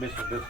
બેસો બેસો.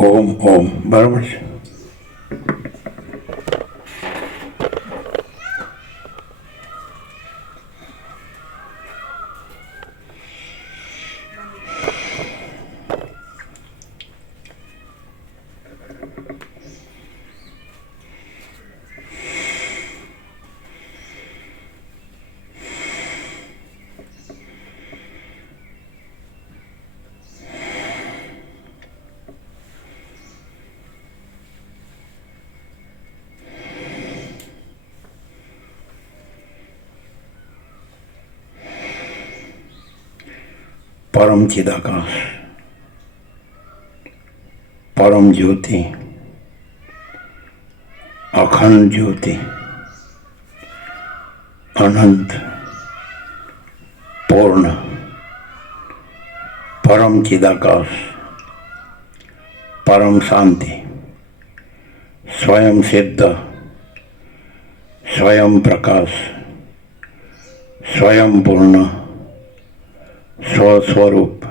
ઓમ ઓમ બરાબર છે. परम चिदाकाश, परम ज्योति, अखंड ज्योति, अनंत, पूर्ण, परम चिदाकाश, परम शांति, स्वयं सिद्ध, स्वयं प्रकाश, स्वयं पूर्ण, स्वस्वरूप,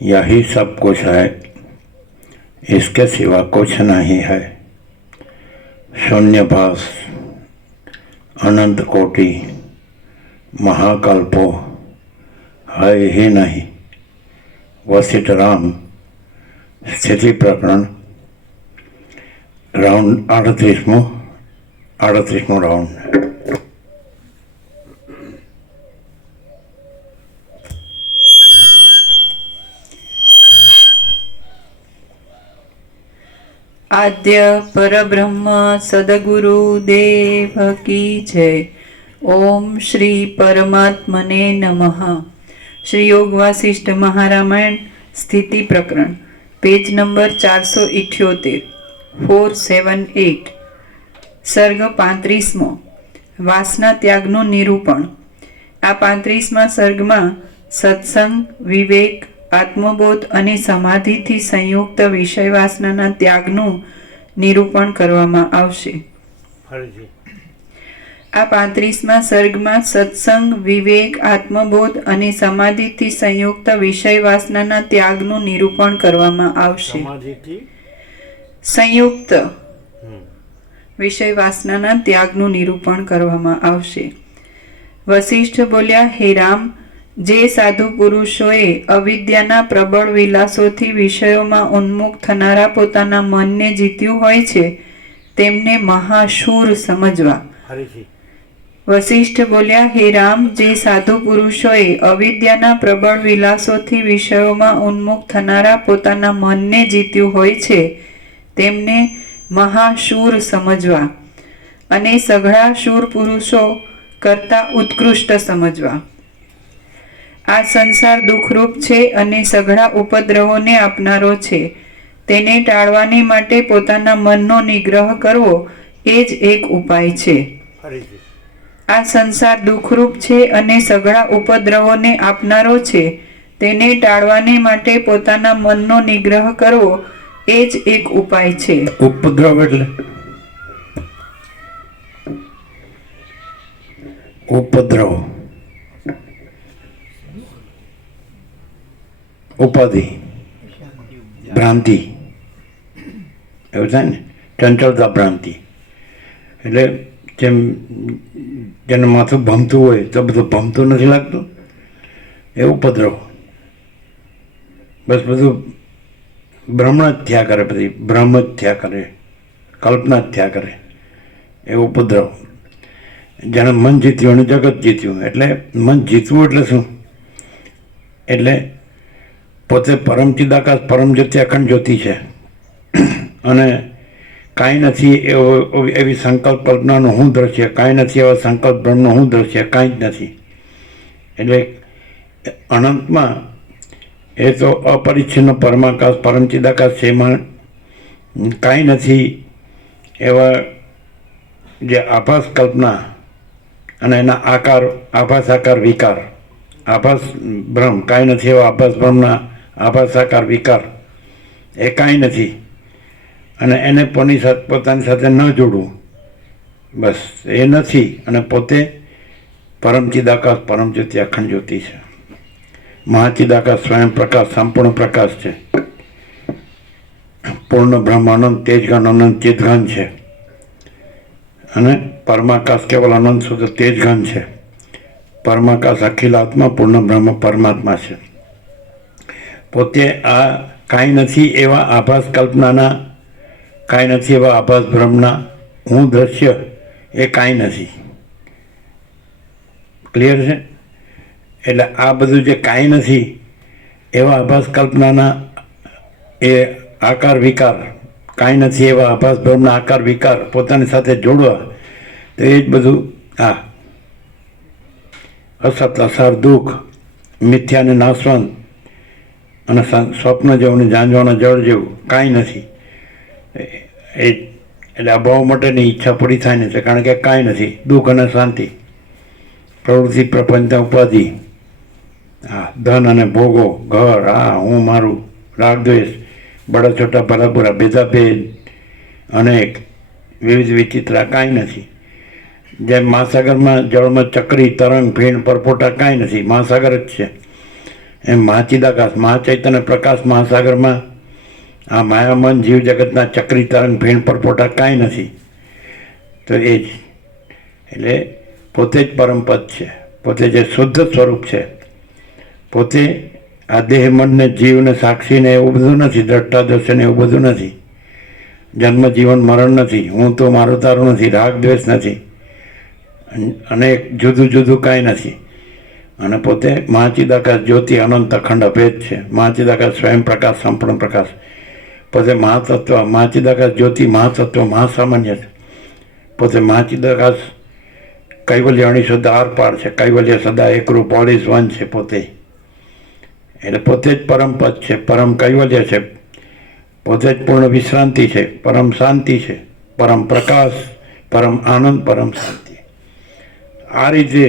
यही सब कुछ है, इसके सिवा कुछ नहीं है। शून्यभास, अनंत कोटि, महाकल्पो है ही नहीं। वशिष्ठ राम स्थिति प्रकरण राउंड 38मो राउंड। आद्य परब्रह्म सद्गुरु देव की जय। ओम श्री परमात्मने नमः। श्री योग वासिष्ठ महारामायण स्थिति प्रकरण पेज नंबर 478 478 सर्ग 35मो वासना त्यागनु निरूपण। आ 35मा सर्गમાં સત્સંગ, વિવેક, આત્મબોધ અને સમાધિથી સંયુક્ત વિષય વાસનાના ત્યાગનું નિરૂપણ કરવામાં આવશે. આ 35મા સર્ગમાં સત્સંગ, વિવેક, આત્મબોધ અને સમાધિથી સંયુક્ત વિષય વાસનાના ત્યાગનું નિરૂપણ કરવામાં આવશે. સંયુક્ત વિષય વાસનાના ત્યાગનું નિરૂપણ કરવામાં આવશે. વશિષ્ઠ બોલ્યા, હે રામ, જે સાધુ પુરુષોએ અવિદ્યાના પ્રબળ વિલાસોથી વિષયોમાં ઉન્મુખ થનારા પોતાના મનને જીત્યું હોય છે તેમને મહાશૂર સમજવા. વશિષ્ઠ બોલ્યા, હે રામ, જે સાધુ પુરુષોએ અવિદ્યાના પ્રબળ વિલાસોથી વિષયોમાં ઉન્મુખ થનારા પોતાના મનને જીત્યું હોય છે તેમને મહાશૂર સમજવા અને સઘળા શૂર પુરુષો કરતા ઉત્કૃષ્ટ સમજવા. આ સંસાર દુઃખરૂપ છે અને સઘળા ઉપદ્રવોને આપનારો છે. તેને ટાળવાને માટે પોતાના મનનો નિગ્રહ કરવો એ જ એક ઉપાય છે. આ સંસાર દુઃખરૂપ છે અને સઘળા ઉપદ્રવોને આપનારો છે. તેને ટાળવાને માટે પોતાના મનનો નિગ્રહ કરવો એ જ એક ઉપાય છે. ઉપદ્રવ એટલે ઉપદ્રવ, ઉપાધિ, ભ્રાંતિ, એવું થાય ને, ચંચળતા ભ્રાંતિ. એટલે જેમ જેને માથું ભમતું હોય તો બધું ભમતું નથી લાગતું, એ ઉપદ્રવ. બસ બધું ભ્રમણ જ થયા કરે, બધી ભ્રમ જ થયા કરે, કલ્પના જ થયા કરે, એ ઉપદ્રવ. જેણે મન જીત્યું અને જગત જીત્યું. એટલે મન જીતવું એટલે શું? એટલે પોતે પરમ ચિદાકાશ પરમ જ્યોતિ અખંડ જ્યોતિ છે અને કાંઈ નથી એવો એવી સંકલ્પ કલ્પનાનું હું દ્રશ્ય, કાંઈ નથી એવા સંકલ્પ બ્રહ્મનું હું દ્રશ્ય, કાંઈ જ નથી. એટલે અનંતમાં એ તો અપરિચ્છિન્ન પરમાકાશ પરમ ચિદાકાશ છે. એમાં કાંઈ નથી એવા જે આભાસ કલ્પના અને એના આકાર, આભાસ આકાર વિકાર, આભાસ બ્રહ્મ, કાંઈ નથી એવા આભાસ બ્રહ્મના આભાસ આકાર વિકાર, એ કાંઈ નથી. અને એને પોતાની સાથે ન જોડવું, બસ એ નથી. અને પોતે પરમ ચિદાકાશ પરમ જ્યોતિ અખંડ જ્યોતિ છે. મહાચિદાકાશ સ્વયં પ્રકાશ સંપૂર્ણ પ્રકાશ છે. પૂર્ણ બ્રહ્મ અનંત તેજઘન અનંત ચિદઘન છે. અને પરમાકાશ કેવલ અનંત શુદ્ધ તેજઘન છે. પરમાકાશ અખિલ આત્મા પૂર્ણ બ્રહ્મ પરમાત્મા છે. પોતે આ કાંઈ નથી એવા આભાસ કલ્પનાના, કાંઈ નથી એવા આભાસ બ્રહ્મના હું દ્રશ્ય, એ કાંઈ નથી. ક્લિયર છે? એટલે આ બધું જે કાંઈ નથી એવા આભાસ કલ્પનાના એ આકાર વિકાર, કાંઈ નથી એવા આભાસ બ્રહ્મના આકાર વિકાર પોતાની સાથે જોડવા, તો એ જ બધું આ અસત અસાર દુઃખ, મિથ્યાને નાશવંત અને સ્વપ્ન જેવું ને ઝાંઝવાના જળ જેવું કાંઈ નથી. એ એટલે આ ભાવ માટેની ઈચ્છા પૂરી થાય નથી, કારણ કે કાંઈ નથી. દુઃખ અને શાંતિ, પ્રવૃત્તિ પ્રપંચ ઉપાધિ, હા, ધન અને ભોગો, ઘર, હા હું મારું, રાગદ્વેષ, બડા છોટા ભલા બુરા, ભેદાભેદ, અનેક વિવિધ વિચિત્ર, કાંઈ નથી. જેમ મહાસાગરમાં જળમાં ચક્રી તરંગ ફીણ પરપોટા કાંઈ નથી, મહાસાગર જ છે. એમ મહાચિદાકાશ મહાચૈતન્ય પ્રકાશ મહાસાગરમાં આ માયામન જીવ જગતના ચક્રી તરંગ ફીણ પરપોટા કાંઈ નથી. તો એ જ એટલે પોતે જ પરમપદ છે, પોતે જે શુદ્ધ સ્વરૂપ છે. પોતે આ દેહ મનને જીવને સાક્ષીને એવું બધું નથી, દ્રષ્ટા દર્શન એવું બધું નથી. જન્મ જીવન મરણ નથી, હું તો મારું તારું નથી, રાગ દ્વેષ નથી, અને જુદું જુદું કાંઈ નથી. અને પોતે મહાચિદાકાશ જ્યોતિ અનંત અખંડ અભેદ છે. મહાચિદાકાશ સ્વયં પ્રકાશ સંપૂર્ણ પ્રકાશ. પોતે મહાતત્વ, મહાચિદાકાશ જ્યોતિ મહાતત્વ મહાસામાન્ય છે. પોતે મહાચિદાકાશ કૈવલ્ય અણીશુદ્ધ આર પાર છે. કૈવલ્ય સદા એકરૂપ ઓલ ઇઝ વન છે પોતે. એટલે પોતે જ પરમ પદ છે, પરમ કૈવલ્ય છે, પોતે જ પૂર્ણ વિશ્રાંતિ છે, પરમ શાંતિ છે, પરમ પ્રકાશ, પરમ આનંદ, પરમ શાંતિ. આ રીતે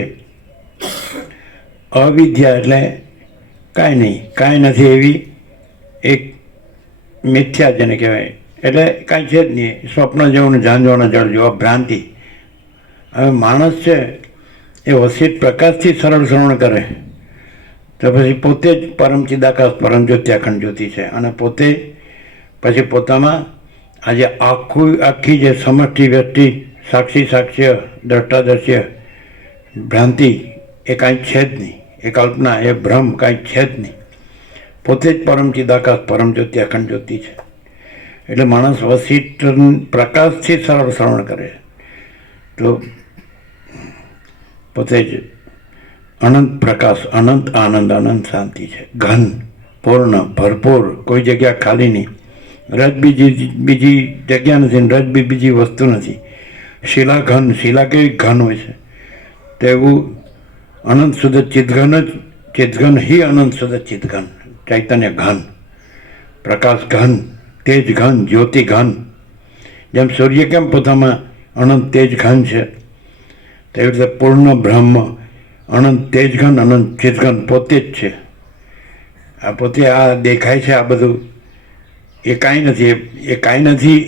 અવિદ્યા એટલે કાંઈ નહીં, કાંઈ નથી એવી એક મિથ્યા જેને કહેવાય, એટલે કાંઈ છે જ નહીં. સ્વપ્ન જેવું ને ઝાંઝવાના જળ જેવા ભ્રાંતિ. હવે માણસ છે એ વસિત પ્રકાશથી સરળ શ્રવણ કરે તો પછી પોતે જ પરમ ચિદાકાશ પરમ જ્યોતિ અખંડ જ્યોતિ છે. અને પોતે પછી પોતામાં આજે આખી જે સમષ્ટિ વ્યક્તિ સાક્ષી સાક્ષ્ય દ્રષ્ટાદર્શ્ય ભ્રાંતિ એ કાંઈ છે જ નહીં, એ કલ્પના એ ભ્રમ કાંઈ છે જ નહીં. પોતે જ પરમ ચિદાકાશ પરમ જ્યોતિ અખંડ જ્યોતિ છે. એટલે માણસ વસિત પ્રકાશથી સરળ શ્રવણ કરે તો પોતે જ અનંત પ્રકાશ, અનંત આનંદ, અનંત શાંતિ છે. ઘન, પૂર્ણ, ભરપૂર, કોઈ જગ્યા ખાલી નહીં. રજ બીજી જગ્યા નથી, રજ બીજી વસ્તુ નથી. શિલા ઘન, શિલા કેવી ઘન હોય છે, તો એવું અનંત શુદ્ધ ચિદઘન જ ચિદઘન હિ અનંત સદ ચિદઘન, ચૈતન્ય ઘન, પ્રકાશ ઘન, તેજ ઘન, જ્યોતિ ઘન. જેમ સૂર્ય કેમ પોતામાં અનંત તેજ ઘન છે, તેવી રીતે પૂર્ણ બ્રહ્મ અનંત તેજ ઘન, અનંત ચિદઘન પોતે જ છે. આ પોતે આ દેખાય છે, આ બધું એ કાંઈ નથી, એ કાંઈ નથી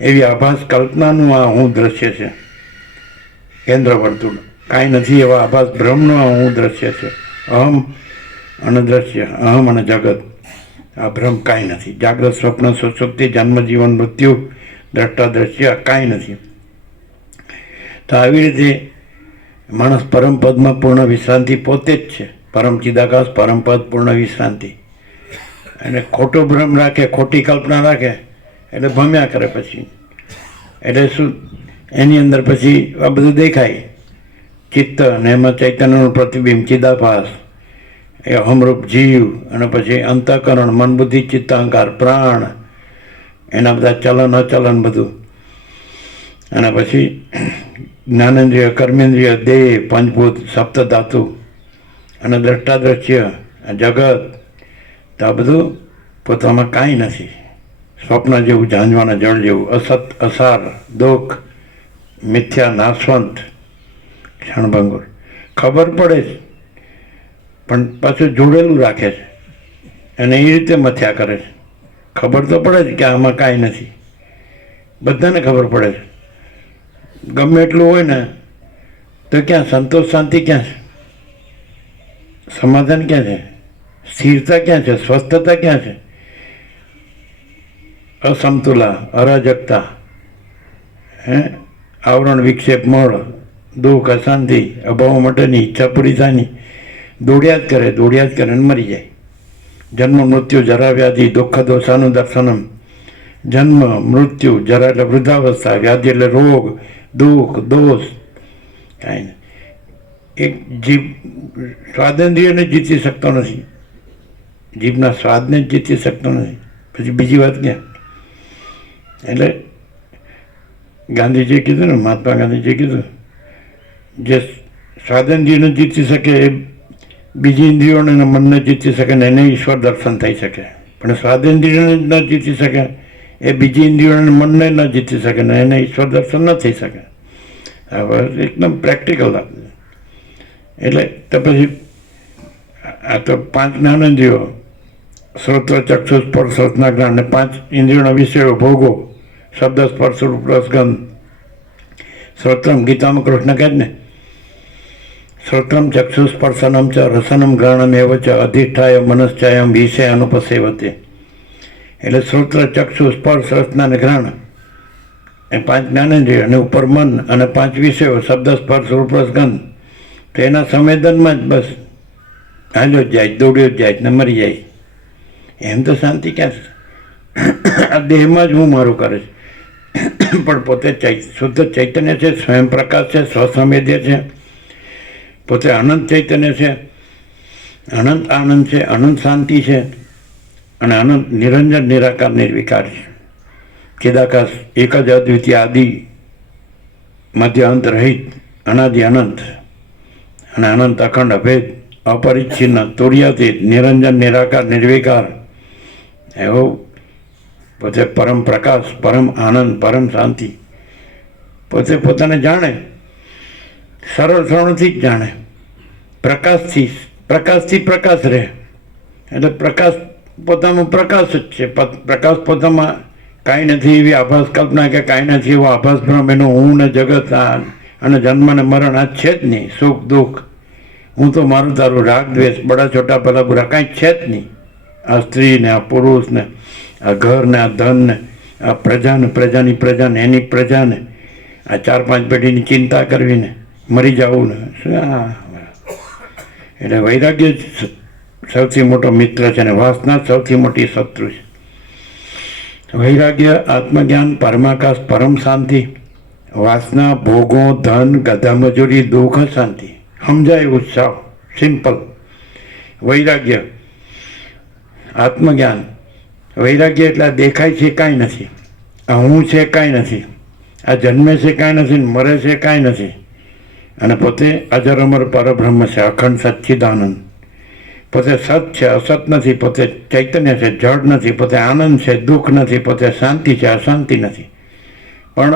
એવી આભાસ કલ્પનાનું આ હું દ્રશ્ય છે. કેન્દ્ર વર્તુળ કાંઈ નથી એવા આભાસ બ્રહ્મનું આ હું દ્રશ્ય છે. અહમ અને દ્રશ્ય, અહમ અને જગત, આ બ્રહ્મ કાંઈ નથી. જાગ્રત, સ્વપ્ન, સુષુપ્તિ, જન્મ, જીવન, મૃત્યુ, દ્રષ્ટા, દ્રશ્ય કાંઈ નથી. તો આવી રીતે માણસ પરમપદમાં પૂર્ણ વિશ્રાંતિ પોતે જ છે. પરમ ચિદાકાશ, પરમપદ, પૂર્ણ વિશ્રાંતિ. અને ખોટો ભ્રમ રાખે, ખોટી કલ્પના રાખે એટલે ભમ્યા કરે. પછી એટલે શું, એની અંદર પછી આ બધું દેખાય ચિત્ત, અને એમાં ચૈતન્યનું પ્રતિબિંબ ચિદાભાસ, એ અહમરૂપ જીવ, અને પછી અંતઃકરણ, મન, બુદ્ધિ, ચિત્ત, અહંકાર, પ્રાણ, એના બધા ચલન અચલન બધું. અને પછી જ્ઞાનેન્દ્રિય, કર્મેન્દ્રિય, દેહ, પંચભૂત, સપ્તધાતુ અને દ્રષ્ટા, દ્રશ્ય, જગત. તો આ બધું પોતામાં કાંઈ નથી. સ્વપ્ન જેવું, ઝાંઝવાના જળ જેવું, અસત, અસાર, દુઃખ, મિથ્યા, નાશવંત, ક્ષણભંગુર. ખબર પડે છે પણ પાછું જોડેલું રાખે છે અને એ રીતે મથ્યા કરે છે. ખબર તો પડે છે કે આમાં કાંઈ નથી, બધાને ખબર પડે છે. ગમે એટલું હોય ને તો ક્યાં સંતોષ, શાંતિ ક્યાં છે? સમાધાન ક્યાં છે? સ્થિરતા ક્યાં છે? સ્વસ્થતા ક્યાં છે? અસમતુલા, અરાજકતા, આવરણ, વિક્ષેપ, મળ, દુઃખ, અશાંતિ, અભાવ માટેની ઈચ્છા પૂરી થાયની દોડ્યા જ કરે, દોડ્યા જ કરે અને મરી જાય. જન્મ, મૃત્યુ, જરા, વ્યાધિ, દુઃખ, દોષાનું દર્શનમ. જન્મ, મૃત્યુ, જરા એટલે વૃદ્ધાવસ્થા, વ્યાધિ એટલે રોગ, દુઃખ, દોષ, કાંઈ નહીં. એક જીભ સ્વાદેન્દ્રિયને જીતી શકતો નથી, જીભના સ્વાદને જ જીતી શકતો નથી, પછી બીજી વાત ક્યાં? એટલે ગાંધીજીએ કીધું ને, મહાત્મા ગાંધીજીએ કીધું, જે સ્વાદેન્દ્રિયને જીતી શકે એ બીજી ઇન્દ્રિયોને મનને જીતી શકે ને એને ઈશ્વર દર્શન થઈ શકે. પણ સ્વાદેન્દ્રિયને ન જીતી શકે એ બીજી ઇન્દ્રિયોને મનને ન જીતી શકે ને એને ઈશ્વર દર્શન ન થઈ શકે. હવે એકદમ પ્રેક્ટિકલ વાત. એટલે તો પછી આ તો 5 જ્ઞાનેન્દ્રિયો, શ્રોત્ર, ચક્ષુ, સ્પર્શ, રસના, જ્ઞાન, ને 5 ઇન્દ્રિયોના વિષયો, ભોગો, શબ્દ, સ્પર્શ, રૂપ, રસ, ગંધ. શ્રોત્રમ, ગીતામાં કૃષ્ણ કહે જ ને, શ્રોત્રમ ચક્ષુ સ્પર્શનમ ચ રસનમ ઘ્રાણમ એવ ચ અધિષ્ઠાય મનશ્ચાયમ વિષય અનુપસેવતે. એટલે શ્રોત્ર, ચક્ષુ, સ્પર્શ, રસના અને ઘ્રાણ એ 5 જ્ઞાનેન્દ્રિય, અને ઉપર મન અને 5 વિષયો, શબ્દ, સ્પર્શ, રૂપ, રસ, ગંધ. તો એના સંવેદનમાં જ બસ હાલ્યો જ જાય, દોડ્યો જ જાય ને મરી જાય. એમ તો શાંતિ ક્યાં છે? આ દેહમાં જ હું મારું કરે છે, પણ પોતે શુદ્ધ ચૈતન્ય છે, સ્વયં પ્રકાશ છે, સ્વસંવેદ્ય છે, પોતે અનંત ચૈતન્ય છે, અનંત આનંદ છે, અનંત શાંતિ છે, અને અનંત નિરંજન, નિરાકાર, નિર્વિકાર છે. ચિદાકાશ, એક જ અદ્વિતીય, આદિ મધ્ય અંત રહિત, અનાદિ અનંત, અને અનંત અખંડ અભેદ, અપરિચ્છિન્ન, તુર્યાતીત, નિરંજન, નિરાકાર, નિર્વિકાર, એવો પોતે પરમ પ્રકાશ, પરમ આનંદ, પરમ શાંતિ. પોતે પોતાને જાણે, સરળ સરળથી જ જાણે, પ્રકાશથી પ્રકાશ રહે. એટલે પ્રકાશ પોતામાં પ્રકાશ જ છે. પ્રકાશ પોતામાં કાંઈ નથી એવી આભાસ કલ્પના કે કાંઈ નથી એવો આભાસ ભ્રમ, એનો હું ને જગત અને જન્મ ને મરણ આ છે જ નહીં. સુખ દુઃખ, હું તો મારું તારું, રાગ દ્વેષ, બડા છોટા પેલા બુરા કાંઈ છે જ નહીં. આ સ્ત્રી ને આ પુરુષ ને આ ઘર ને આ ધન ને આ પ્રજાને, પ્રજાની પ્રજાને, એની પ્રજાને, આ 4-5 પેઢીની ચિંતા કરવી ને મરી જવું ને એટલે વૈરાગ્ય જ સૌથી મોટો મિત્ર છે અને વાસના સૌથી મોટી શત્રુ છે. વૈરાગ્ય, આત્મજ્ઞાન, પરમાકાશ, પરમ શાંતિ. વાસના, ભોગો, ધન, ગધા મજૂરી, દુઃખ, શાંતિ. સમજાય એવું સાવ સિમ્પલ. વૈરાગ્ય, આત્મજ્ઞાન. વૈરાગ્ય એટલે દેખાય છે કાંઈ નથી, આ હું છે કાંઈ નથી, આ જન્મે છે કાંઈ નથી, મરે છે કાંઈ નથી, અને પોતે અજર અમર પરબ્રહ્મ છે, અખંડ સચ્ચિદાનંદ. પોતે સત છે, અસત નથી, પોતે ચૈતન્ય છે, જડ નથી, પોતે આનંદ છે, દુઃખ નથી, પોતે શાંતિ છે, અશાંતિ નથી. પણ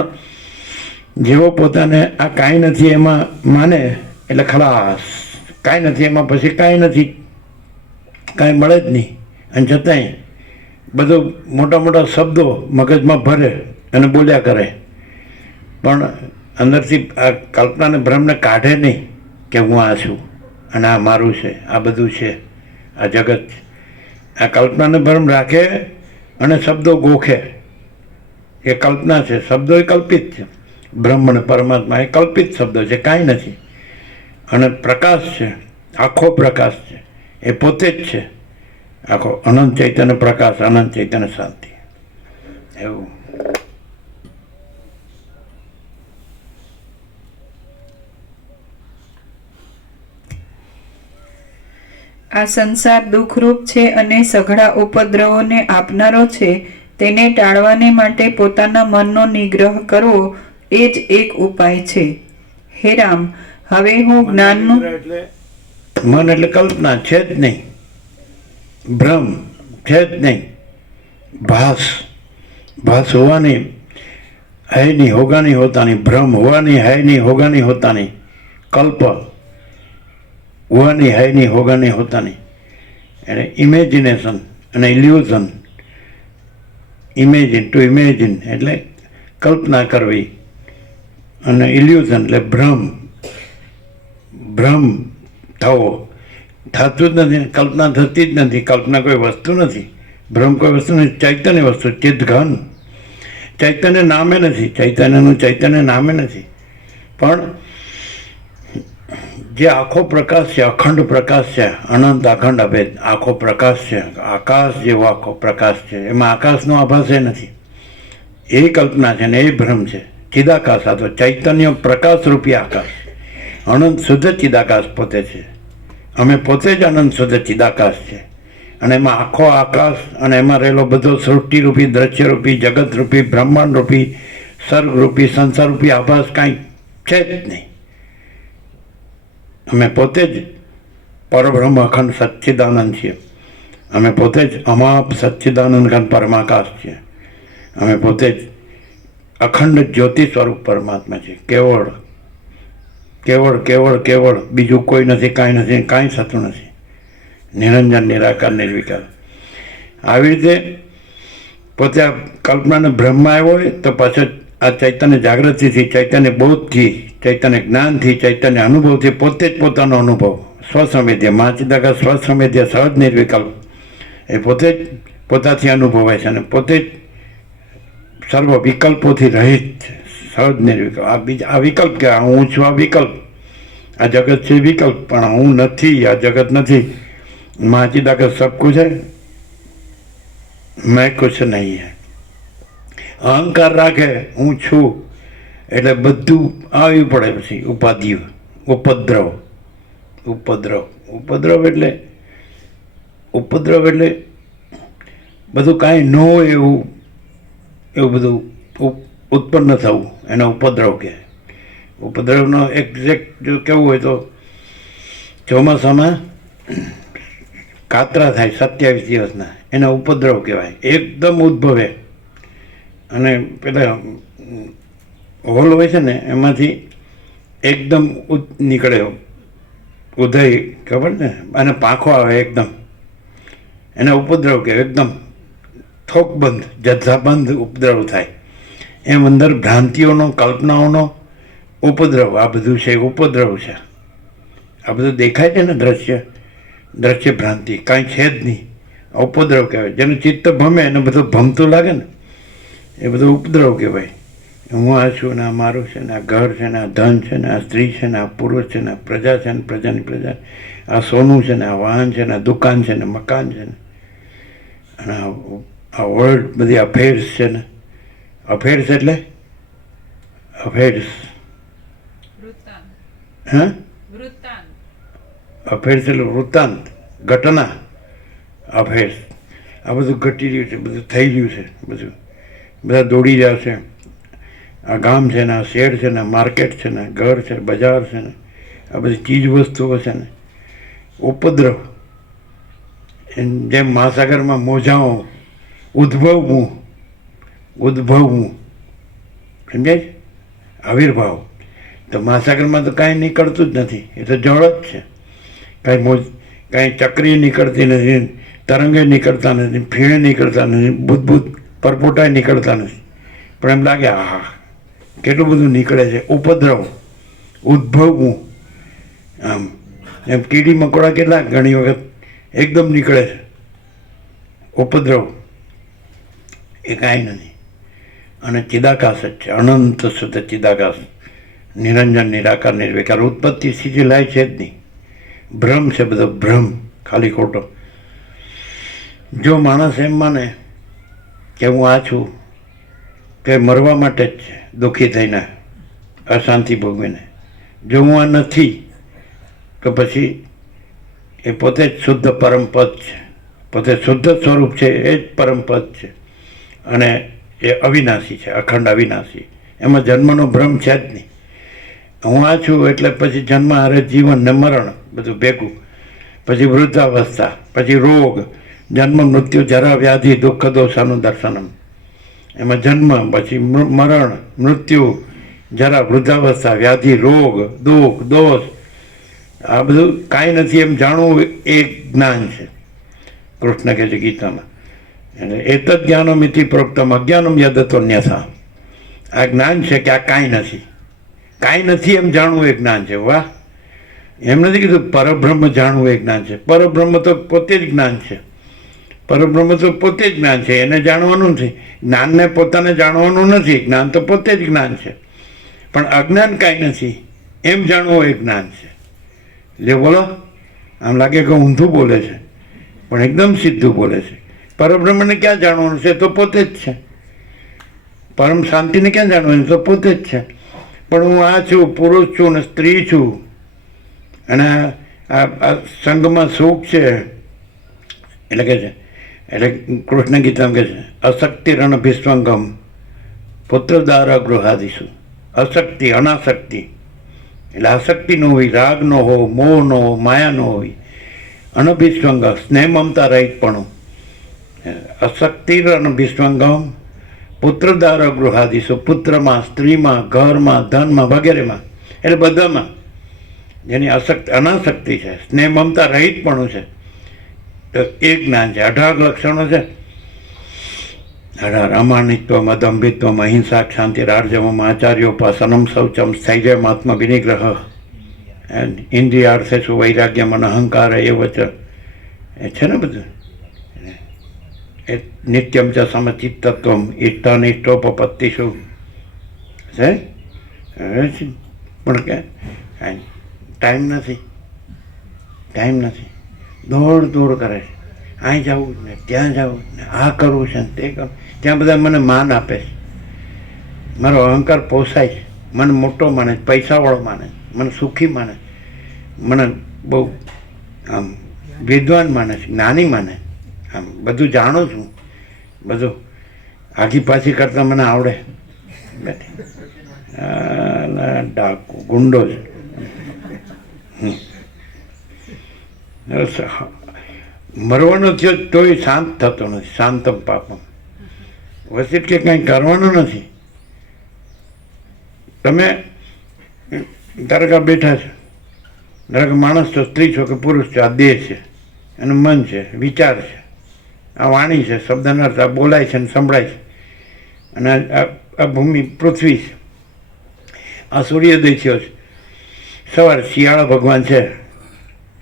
જેવો પોતાને આ કાંઈ નથી એમાં માને એટલે ખલાસ. કાંઈ નથી એમાં પછી કાંઈ નથી, કાંઈ મળે જ નહીં. અને છતાંય બધું મોટા મોટા શબ્દો મગજમાં ભરે અને બોલ્યા કરે, પણ અંદરથી આ કલ્પનાને ભ્રમને કાઢે નહીં કે હું આ છું અને આ મારું છે, આ બધું છે, આ જગત છે. આ કલ્પનાને ભ્રમ રાખે અને શબ્દો ગોખે એ કલ્પના છે, શબ્દો એ કલ્પિત છે. બ્રહ્મ અને પરમાત્મા એ કલ્પિત શબ્દો છે, કાંઈ નથી. અને પ્રકાશ છે, આખો પ્રકાશ છે, એ પોતે જ છે. આખો અનંત ચૈતન્ય પ્રકાશ, અનંત ચૈતન્ય શાંતિ. એવું આ સંસાર દુઃખરૂપ છે અને સઘળા ઉપદ્રવોને આપનારો છે. તેને ટાળવાને માટે પોતાના મનનો નિગ્રહ કરવો એ જ એક ઉપાય છે. હે રામ, હવે હું જ્ઞાનનું મન એટલે કલ્પના છે જ નહીં, ભ્રમ છે જ નહીં, ભાસ. ભાસ હોવાની હૈ નહીં, હોગા નહીં હોતા નહીં. ભ્રમ હોવાની હૈ નહીં, હોગા નહીં હોતા નહીં. કલ્પ હોવાની હૈ નહીં, હોગા નહીં હોતા નહીં. એટલે ઇમેજિનેશન અને ઇલ્યુઝન. ઇમેજિન ટુ ઇમેજિન એટલે કલ્પના કરવી, અને ઇલ્યુઝન એટલે ભ્રમ. ભ્રમ થવો, થતું જ નથી. કલ્પના થતી જ નથી. કલ્પના કોઈ વસ્તુ નથી, ભ્રમ કોઈ વસ્તુ નથી. ચૈતન્ય વસ્તુ, ચિત્તઘન. ચૈતન્ય નામે નથી, ચૈતન્યનું ચૈતન્ય નામે નથી. પણ જે આખો પ્રકાશ છે, અખંડ પ્રકાશ છે, અનંત અખંડ અભેદ આખો પ્રકાશ છે, આકાશ જેવો આખો પ્રકાશ છે. એમાં આકાશનો આભાસ એ નથી, એ કલ્પના છે ને એ ભ્રમ છે. ચિદાકાશ, આ તો ચૈતન્ય પ્રકાશ રૂપી આકાશ, અનંત શુદ્ધ ચિદાકાશ પોતે છે. અમે પોતે જ અનંત શુદ્ધ ચિદાકાશ છે. અને એમાં આખો આકાશ અને એમાં રહેલો બધો સૃષ્ટિરૂપી, દ્રશ્યરૂપી, જગતરૂપી, બ્રહ્માંડરૂપી, સર્ગરૂપી, સંસારરૂપી આભાસ કાંઈ છે જ નહીં. અમે પોતે જ પરબ્રહ્મ અખંડ સચ્ચિદાનંદ છીએ. અમે પોતે જ અમાપ સચ્ચિદાનંદ ઘન પરમાકાશ છીએ. અમે પોતે જ અખંડ જ્યોતિ સ્વરૂપ પરમાત્મા છીએ. કેવળ કેવળ કેવળ કેવળ, બીજું કોઈ નથી, કાંઈ નથી, કાંઈ થતું નથી. નિરંજન, નિરાકાર, નિર્વિકાર. આવી રીતે પોતે આ કલ્પનાને બ્રહ્મમાં આવ્યો હોય તો પાછળ આ ચૈતન્ય જાગૃતિથી, ચૈતન્ય બોધથી, ચૈતન્ય જ્ઞાનથી, ચૈતન્ય અનુભવથી પોતે જ પોતાનો અનુભવ સ્વસંવેદ્ય, માચિદાકા સ્વસંવેદ્ય, સહજ નિર્વિકલ્પ એ પોતે જ પોતાથી અનુભવાય છે. અને પોતે જ સર્વ વિકલ્પોથી રહિત છે, સહજ નિર્વિકલ્પ. આ વિકલ્પ કે હું છું, આ વિકલ્પ, આ જગત છે વિકલ્પ, પણ હું નથી, આ જગત નથી. માચિદાકા સબ કુછ है, मैं कुछ नहीं है. અહંકાર રાખે હું છું એટલે બધું આવી પડે. પછી ઉપાધિ, ઉપદ્રવ. ઉપદ્રવ એટલે બધું કાંઈ ન હોય એવું બધું ઉત્પન્ન થવું, એને ઉપદ્રવ કહે. ઉપદ્રવનો એક્ઝેક્ટ જો કહેવું હોય તો ચોમાસામાં કાતરા થાય 27 દિવસના, એને ઉપદ્રવ કહેવાય. એકદમ ઉદ્ભવે અને પેલા હોલ હોય છે ને એમાંથી એકદમ નીકળે ઉદય, ખબર ને, અને પાંખો આવે એકદમ, એને ઉપદ્રવ કહેવાય. એકદમ થોકબંધ, જથ્થાબંધ ઉપદ્રવ થાય. એમ અંદર ભ્રાંતિઓનો, કલ્પનાઓનો ઉપદ્રવ. આ બધું છે ઉપદ્રવ છે. આ બધું દેખાય છે ને, દ્રશ્ય ભ્રાંતિ કાંઈ છે જ નહીં, ઉપદ્રવ કહેવાય. જેનું ચિત્ત ભમે એને બધું ભમતું લાગે ને, એ બધું ઉપદ્રવ કહેવાય. હું આ છું ને, આ મારું છે ને, આ ઘર છે ને, આ ધન છે ને, આ સ્ત્રી છે ને, આ પુરુષ છે ને, આ પ્રજા છે ને, પ્રજાની પ્રજા, આ સોનું છે ને, આ વાહન છે ને, આ દુકાન છે ને, મકાન છે ને, અને આ વર્લ્ડ બધી અફેર્સ છે ને. અફેર્સ એટલે અફેર્સ, હા, અફેર્સ એટલે વૃત્તાંત, ઘટના, અફેર્સ. આ બધું ઘટી રહ્યું છે, બધું થઈ રહ્યું છે, બધું બધા દોડી રહ્યા છે. આ ગામ છે ને, આ શહેર છે ને, માર્કેટ છે ને, ઘર છે, બજાર છે ને, આ બધી ચીજ વસ્તુઓ છે ને. ઉપદ્રવ જેમ મહાસાગરમાં મોજાઓ ઉદ્ભવવું સમજાય છે? આવિર્ભાવ. તો મહાસાગરમાં તો કાંઈ નીકળતું જ નથી, એ તો જળ જ છે. કાંઈ ચક્રી નીકળતી નથી, તરંગે નીકળતા નથી, ફીણે નીકળતા નથી, બુદ્ધ પરપોટાય નીકળતા નથી. પણ એમ લાગે આહા કેટલું બધું નીકળે છે. ઉપદ્રવ, ઉદ્ભવવું. આમ એમ કીડી મકોડા કેટલા ઘણી વખત એકદમ નીકળે છે. ઉપદ્રવ એ કાંઈ નથી. અને ચિદાકાશ જ છે, અનંત શુદ્ધ ચિદાકાશ, નિરંજન, નિરાકાર, નિર્વિકાર. ઉત્પત્તિ સ્થિતિ લાય છે જ નહીં. ભ્રમ છે બધો, ભ્રમ, ખાલી ખોટો. જો માણસ એમ માને કે હું આ છું, કે મરવા માટે જ છે, દુઃખી થઈને, અશાંતિ ભોગવીને, જો હું આ નથી, તો પછી એ પોતે જ શુદ્ધ પરમપદ છે, પોતે શુદ્ધ સ્વરૂપ છે, એ જ પરમપદ છે. અને એ અવિનાશી છે, અખંડ અવિનાશી. એમાં જન્મનો ભ્રમ છે જ નહીં. હું આ છું એટલે પછી જન્મ હારે જીવન ને મરણ બધું ભેગું, પછી વૃદ્ધાવસ્થા, પછી રોગ, જન્મ મૃત્યુ જરા વ્યાધિ દુઃખ દોષાનું દર્શનમ. એમાં જન્મ, પછી મરણ, મૃત્યુ, જરા, વૃદ્ધાવસ્થા, વ્યાધિ, રોગ, દુઃખ, દોષ, આ બધું કાંઈ નથી એમ જાણવું એ જ્ઞાન છે. કૃષ્ણ કહે છે ગીતામાં, એટલે એતદ જ્ઞાનમ ઇતિ પ્રોક્તમ અજ્ઞાનમ યદતોન્યથા. આ જ્ઞાન છે કે આ કાંઈ નથી, કાંઈ નથી એમ જાણવું એ જ્ઞાન છે. વાહ! એમ નથી કીધું પરબ્રહ્મ જાણવું એ જ્ઞાન છે. પરબ્રહ્મ તો પોતે જ જ્ઞાન છે. પરબ્રહ્મ તો પોતે જ જ્ઞાન છે, એને જાણવાનું નથી. જ્ઞાનને પોતાને જાણવાનું નથી, જ્ઞાન તો પોતે જ જ્ઞાન છે. પણ અજ્ઞાન કાંઈ નથી એમ જાણવું એ જ્ઞાન છે. લે બોલો, આમ લાગે કે ઊંધું બોલે છે, પણ એકદમ સીધું બોલે છે. પરબ્રહ્મને ક્યાં જાણવાનું છે? તો પોતે જ છે. પરમ શાંતિને ક્યાં જાણવાનું? તો પોતે જ છે. પણ હું આ છું, પુરુષ છું ને સ્ત્રી છું, અને આ સંઘમાં સુખ છે, એટલે કે છે, એટલે કૃષ્ણ ગીતામાં કહે છે અશક્તિ રણ ભીષ્વંગમ પુત્રદાર ગૃહાદિશું. અશક્તિ, અનાશક્તિ એટલે આસક્તિ ન હોય, રાગ ન હો, મોહ ન હો, માયા ન હોય. અનભિસ્વંગ, સ્નેહ મમતા રહિતપણું. અશક્તિ અનભિસ્વંગમ પુત્રદાર ગૃહાદિશુ. પુત્રમાં, સ્ત્રીમાં, ઘરમાં, ધનમાં વગેરેમાં, એટલે બધામાં જેની અનાસક્તિ છે, સ્નેહ મમતા રહિતપણું છે, તો એ જ્ઞાન છે. 18 લક્ષણો છે. 18 અમાનિત્વમ, અદંભિત્વમ, અહિંસા, ક્ષાંતિ, રાર્જવમ, આચાર્યોપાસનમ, શૌચમ, સ્થૈર્યમ, આત્મ વિનિગ્રહ, ઇન્દ્રિયાર્થેષુ વૈરાગ્યમ, અહંકાર એવ ચ. એ છે ને બધું. એ નિત્યમ ચ સમચિત્તત્વમ, ઇષ્ટાનિષ્ટોપપત્તિષુ છે. પણ કે ટાઈમ નથી, દોડ કરે છે. અહીં જવું ને ત્યાં જવું ને આ કરવું છે ને તે કરવું. ત્યાં બધા મને માન આપે છે, મારો અહંકાર પોસાય છે, મને મોટો માને છે, પૈસાવાળો માને છે, મને સુખી માને છે, મને બહુ આમ વિદ્વાન માને છે, જ્ઞાની માને, આમ બધું જાણું છું, બધું આગી પાછી કરતાં મને આવડે. ડાકુ ગુંડો છે. મરવાનો થયો તોય શાંત થતો નથી. શાંતમ પાપમ. વસિત કે કંઈ કરવાનું નથી. તમે ધારો બેઠા છો, ધારો માણસ છો, સ્ત્રી છો કે પુરુષ છો, આ દેહ છે, એનું મન છે, વિચાર છે, આ વાણી છે, શબ્દનો અર્થ, આ બોલાય છે ને સંભળાય છે, અને આ ભૂમિ પૃથ્વી છે, આ સૂર્યોદય થયો છે. સવાર શિયાળા ભગવાન છે,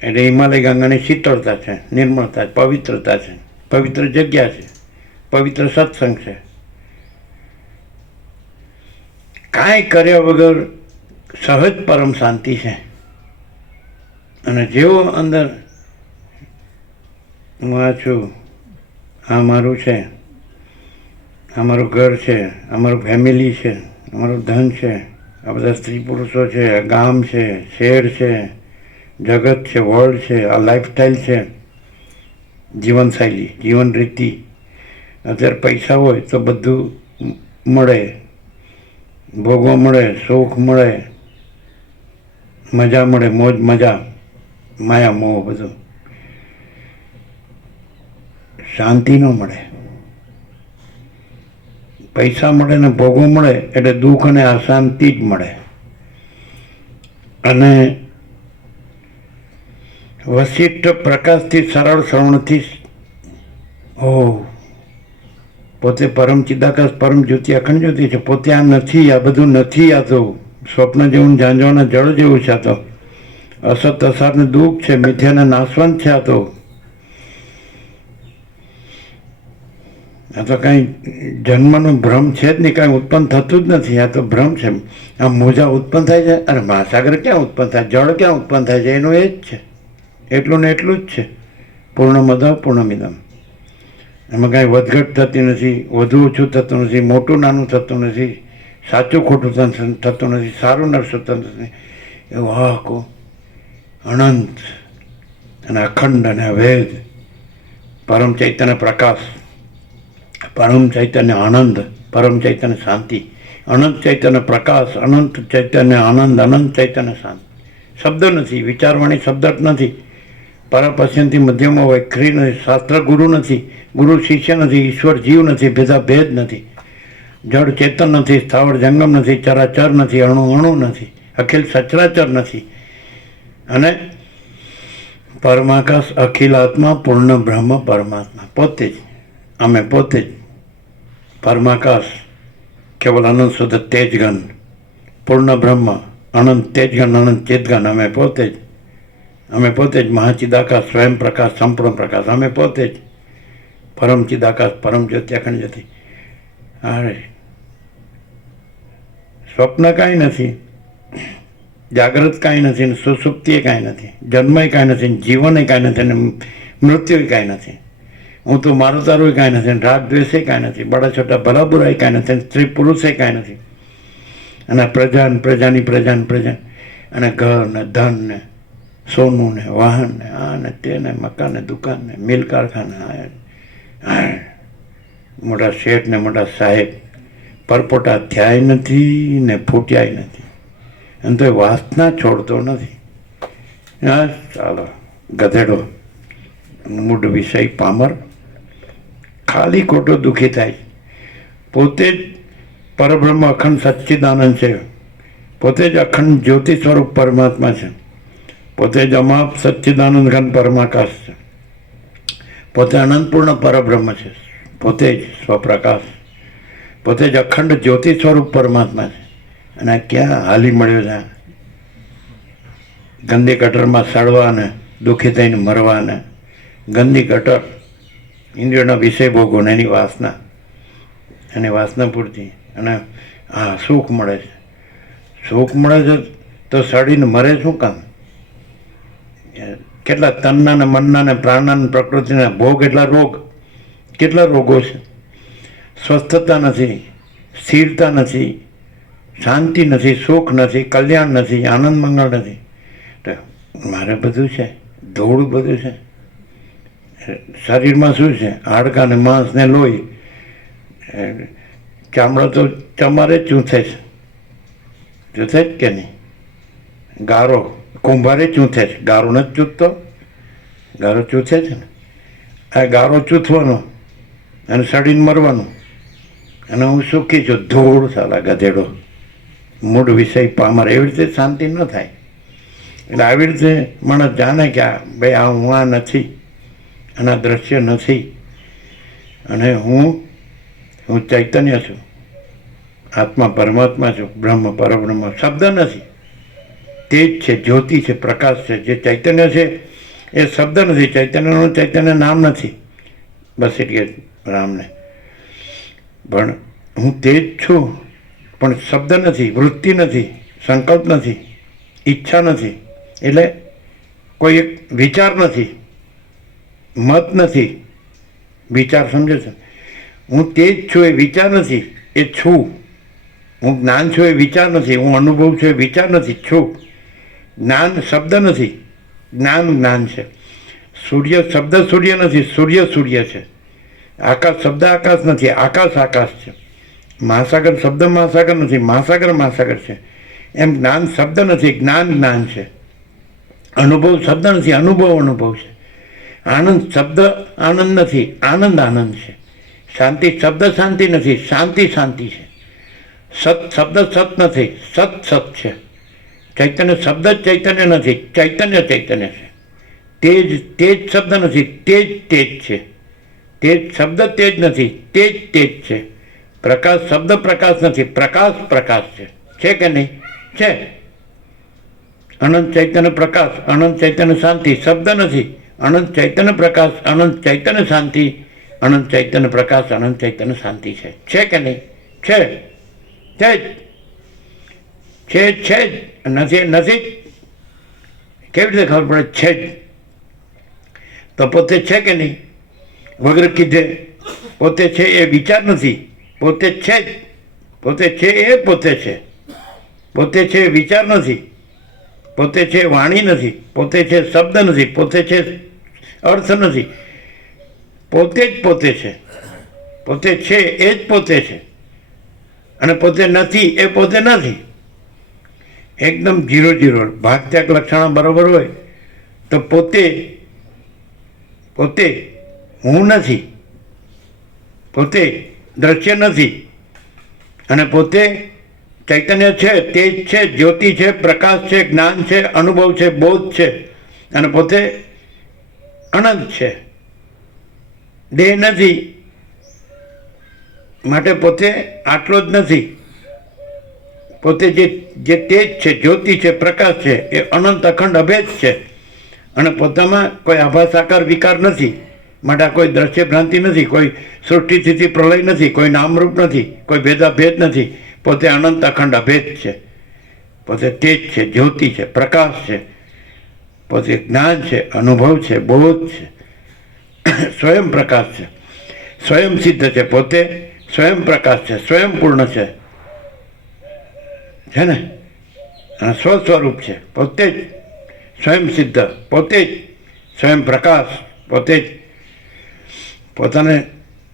એટલે હિમાલય ગંગાની શીતળતા છે, નિર્મળતા, પવિત્રતા છે, પવિત્ર જગ્યા છે, પવિત્ર સત્સંગ છે. કાંઈ કર્યા વગર સહજ પરમ શાંતિ છે. અને જેવો અંદર હું આ છું, આ મારું છે, આ મારું ઘર છે, આ મારું ફેમિલી છે, અમારું ધન છે, આ બધા સ્ત્રી પુરુષો છે, આ ગામ છે, શહેર છે, જગત છે, વર્લ્ડ છે, આ લાઈફસ્ટાઈલ છે, જીવનશૈલી, જીવન રીતિ. અત્યારે પૈસા હોય તો બધું મળે, ભોગવા મળે, સુખ મળે, મજા મળે, મોજ મજા, માયા મોહ બધું. શાંતિ ન મળે. પૈસા મળે ને ભોગો મળે એટલે દુઃખ અને અશાંતિ જ મળે. અને વશિષ્ઠ પ્રકાશથી સરળ શ્રવણથી પોતે પરમ ચિદાકાશ પરમ જ્યોતિ અખંડ જ્યોતિ છે. પોતે આ નથી, આ બધું નથી. આ તો સ્વપ્ન જેવું ઝાંઝવાના જળ જેવું છે. આ તો અસત અસારને દુઃખ છે, મિથ્યાને નાશવંત છે. આ તો કાંઈ જન્મનો ભ્રમ છે જ નહીં, કાંઈ ઉત્પન્ન થતું જ નથી. આ તો ભ્રમ છે. આ મોજા ઉત્પન્ન થાય છે. અરે મહાસાગર ક્યાં ઉત્પન્ન થાય, જળ ક્યાં ઉત્પન્ન થાય છે? એનું એ જ છે, એટલું ને એટલું જ છે. પૂર્ણમદ પૂર્ણમિદમ. એમાં કાંઈ વધઘટ થતી નથી, વધુ ઓછું થતું નથી, મોટું નાનું થતું નથી, સાચું ખોટું થતું નથી, સારું નરસું થતું નથી. એવું આખું અનંત અને અખંડ અને અભેદ પરમ ચૈતન્ય પ્રકાશ, પરમ ચૈતન્ય આનંદ, પરમ ચૈતન્ય શાંતિ, અનંત ચૈતન્ય પ્રકાશ, અનંત ચૈતન્ય આનંદ, અનંત ચૈતન્ય શાંતિ. શબ્દ નથી, વિચારવાણી શબ્દ જ નથી. પરપશ્યંથી મધ્યમાં હોય, ખરી નથી, શાસ્ત્ર ગુરુ નથી, ગુરુ શિષ્ય નથી, ઈશ્વર જીવ નથી, ભેદાભેદ નથી, જળ ચેતન નથી, સ્થાવર જંગમ નથી, ચરાચર નથી, અણુ અણુ નથી, અખિલ સચરાચર નથી. અને પરમાકાશ, અખિલ આત્મા, પૂર્ણ બ્રહ્મ પરમાત્મા પોતે જ, અમે પોતે જ પરમાકાશ, કેવલ અનંત શુદ્ધ તેજગન, પૂર્ણ બ્રહ્મ, અનંત તેજગન, અનંત ચેતગન. અમે પોતે જ મહાચિદાકાશ, સ્વયં પ્રકાશ, સંપૂર્ણ પ્રકાશ. અમે પોતે જ પરમ ચિદાકાશ, પરમ જ્યોતિ અખંડ જ્યોતિ. અરે સ્વપ્ન કાંઈ નથી, જાગ્રત કાંઈ નથી, ને સુસુપ્તિએ કાંઈ નથી, જન્મય કાંઈ નથી, જીવને કાંઈ નથી, અને મૃત્યુ કાંઈ નથી. હું તો મારું તારું કાંઈ નથી, રાગ દ્વેષે કાંઈ નથી, બડા છોટા ભલા બુરાઈ કાંઈ નથી, સ્ત્રી પુરુષે કાંઈ નથી. અને પ્રજાની પ્રજા, અને ઘર ને ધન ને સોનું ને વાહન ને આ ને તે ને મકાન ને દુકાન ને મિલ કારખાના, મોટા શેઠ ને મોટા સાહેબ, પરપોટા થયા નથી ને ફૂટ્યાય નથી. અને તો એ વાસના છોડતો નથી. હા ચાલો ગધેડો, મૂળ વિષય પામર, ખાલી ખોટો દુઃખી થાય. પોતે જ પરબ્રહ્મ અખંડ સચ્ચિદાનંદ છે, પોતે જ અખંડ જ્યોતિ સ્વરૂપ પરમાત્મા છે, પોતે જ અમાપ સચ્ચિદાનંદ ઘન પરમાકાશ છે, પોતે અનંતપૂર્ણ પરબ્રહ્મ છે, પોતે જ સ્વપ્રકાશ, પોતે જ અખંડ જ્યોતિ સ્વરૂપ પરમાત્મા છે. અને આ ક્યાં હાલી મળ્યો છે? ગંદી ગટરમાં સડવા ને દુઃખી થઈને મરવા ને ગંદી ગટર, ઇન્દ્રિયોના વિષય ભોગો ને એની વાસના પૂરતી. અને હા સુખ મળે છે, સુખ મળે છે તો સડીને મરે શું કામ? કેટલા તનના ને મનના ને પ્રાણના ને પ્રકૃતિના ભોગ, કેટલા રોગો છે. સ્વસ્થતા નથી, સ્થિરતા નથી, શાંતિ નથી, સુખ નથી, કલ્યાણ નથી, આનંદ મંગળ નથી. તો મારે બધું છે, ધૂળ બધું છે. શરીરમાં શું છે? હાડકા ને માંસ ને લોહી, ચામડો તો ચમારે જ ચૂંથે છે, ચૂંથે જ કે નહીં? ગારો કુંભારે ચૂંથે છે, ગારો નથી ચૂંથતો? ગારો ચૂંથે છે ને. આ ગારો ચૂંથવાનો અને સડીને મરવાનું. અને હું સુખી છું, ધૂળ સાલા ગધેડો, મૂળ વિષય પામર. એવી રીતે શાંતિ ન થાય. એટલે આવી રીતે માણસ જાણે કે ભાઈ આ હું આ નથી, અને આ દ્રશ્ય નથી, અને હું ચૈતન્ય છું, આત્મા પરમાત્મા છું, બ્રહ્મ પરબ્રહ્મ. શબ્દ નથી, તે જ છે, જ્યોતિ છે, પ્રકાશ છે. જે ચૈતન્ય છે એ શબ્દ નથી, ચૈતન્યનું ચૈતન્ય નામ નથી. બસ એટલે રામને પણ હું તે જ છું, પણ શબ્દ નથી, વૃત્તિ નથી, સંકલ્પ નથી, ઈચ્છા નથી, એટલે કોઈ એક વિચાર નથી, મત નથી. વિચાર સમજે છે? હું તે જ છું એ વિચાર નથી, એ છું. હું જ્ઞાન છું એ વિચાર નથી, હું અનુભવ છું એ વિચાર નથી, છું. જ્ઞાન શબ્દ નથી, જ્ઞાન છે. સૂર્ય શબ્દ સૂર્ય નથી, સૂર્ય છે. આકાશ શબ્દ આકાશ નથી, આકાશ છે. મહાસાગર શબ્દ મહાસાગર નથી, મહાસાગર છે. એમ જ્ઞાન શબ્દ નથી, જ્ઞાન છે. અનુભવ શબ્દ નથી, અનુભવ છે. આનંદ શબ્દ આનંદ નથી, આનંદ આનંદ છે. શાંતિ શબ્દ શાંતિ નથી, શાંતિ શાંતિ છે. સત શબ્દ સત નથી, સત સત છે. ચૈતન્ય શબ્દ જ ચૈતન્ય નથી, ચૈતન્ય ચૈતન્ય છે. તેજ તેજ શબ્દ નથી, તેજ તેજ છે. તેજ શબ્દ તેજ નથી, તેજ તેજ છે. પ્રકાશ શબ્દ પ્રકાશ નથી, પ્રકાશ પ્રકાશ છે. છે કે નહીં? છે. અનંત ચૈતન્ય પ્રકાશ, અનંત ચૈતન્ય શાંતિ શબ્દ નથી. અનંત ચૈતન્ય પ્રકાશ, અનંત ચૈતન્ય શાંતિ, અનંત ચૈતન્ય પ્રકાશ, અનંત ચૈતન્ય શાંતિ છે. છે કે નહીં? છે. છે જ. છે જ. નથી નથી કેવી રીતે ખબર પડે? છે જ. તો પોતે છે કે નહીં? વગર કીધે પોતે છે એ વિચાર નથી, પોતે છે જ. પોતે છે એ પોતે છે. પોતે છે એ વિચાર નથી, પોતે છે વાણી નથી, પોતે છે શબ્દ નથી, પોતે છે અર્થ નથી. પોતે જ પોતે છે. પોતે છે એ જ પોતે છે. અને પોતે નથી એ પોતે નથી. એકદમ 0-0 ભાગત્યાગ લક્ષણ બરોબર હોય તો પોતે પોતે હું નથી, પોતે દ્રશ્ય નથી, અને પોતે ચૈતન્ય છે, તેજ છે, જ્યોતિ છે, પ્રકાશ છે, જ્ઞાન છે, અનુભવ છે, બોધ છે, અને પોતે અનંત છે. દેહ નથી માટે પોતે આટલો જ નથી. પોતે જે તેજ છે, જ્યોતિ છે, પ્રકાશ છે, એ અનંત અખંડ અભેદ છે. અને પોતામાં કોઈ આભાસાકાર વિકાર નથી માટે આ કોઈ દ્રશ્ય ભ્રાંતિ નથી, કોઈ સૃષ્ટિ સ્થિતિ પ્રલય નથી, કોઈ નામરૂપ નથી, કોઈ ભેદાભેદ નથી. પોતે અનંત અખંડ અભેદ છે. પોતે તેજ છે, જ્યોતિ છે, પ્રકાશ છે, પોતે જ્ઞાન છે, અનુભવ છે, બોધ છે, સ્વયં પ્રકાશ છે, સ્વયં સિદ્ધ છે. પોતે સ્વયં પ્રકાશ છે, સ્વયં પૂર્ણ છે ને? અને સ્વસ્વરૂપ છે. પોતે જ સ્વયં સિદ્ધ, પોતે જ સ્વયં પ્રકાશ, પોતે જ પોતાને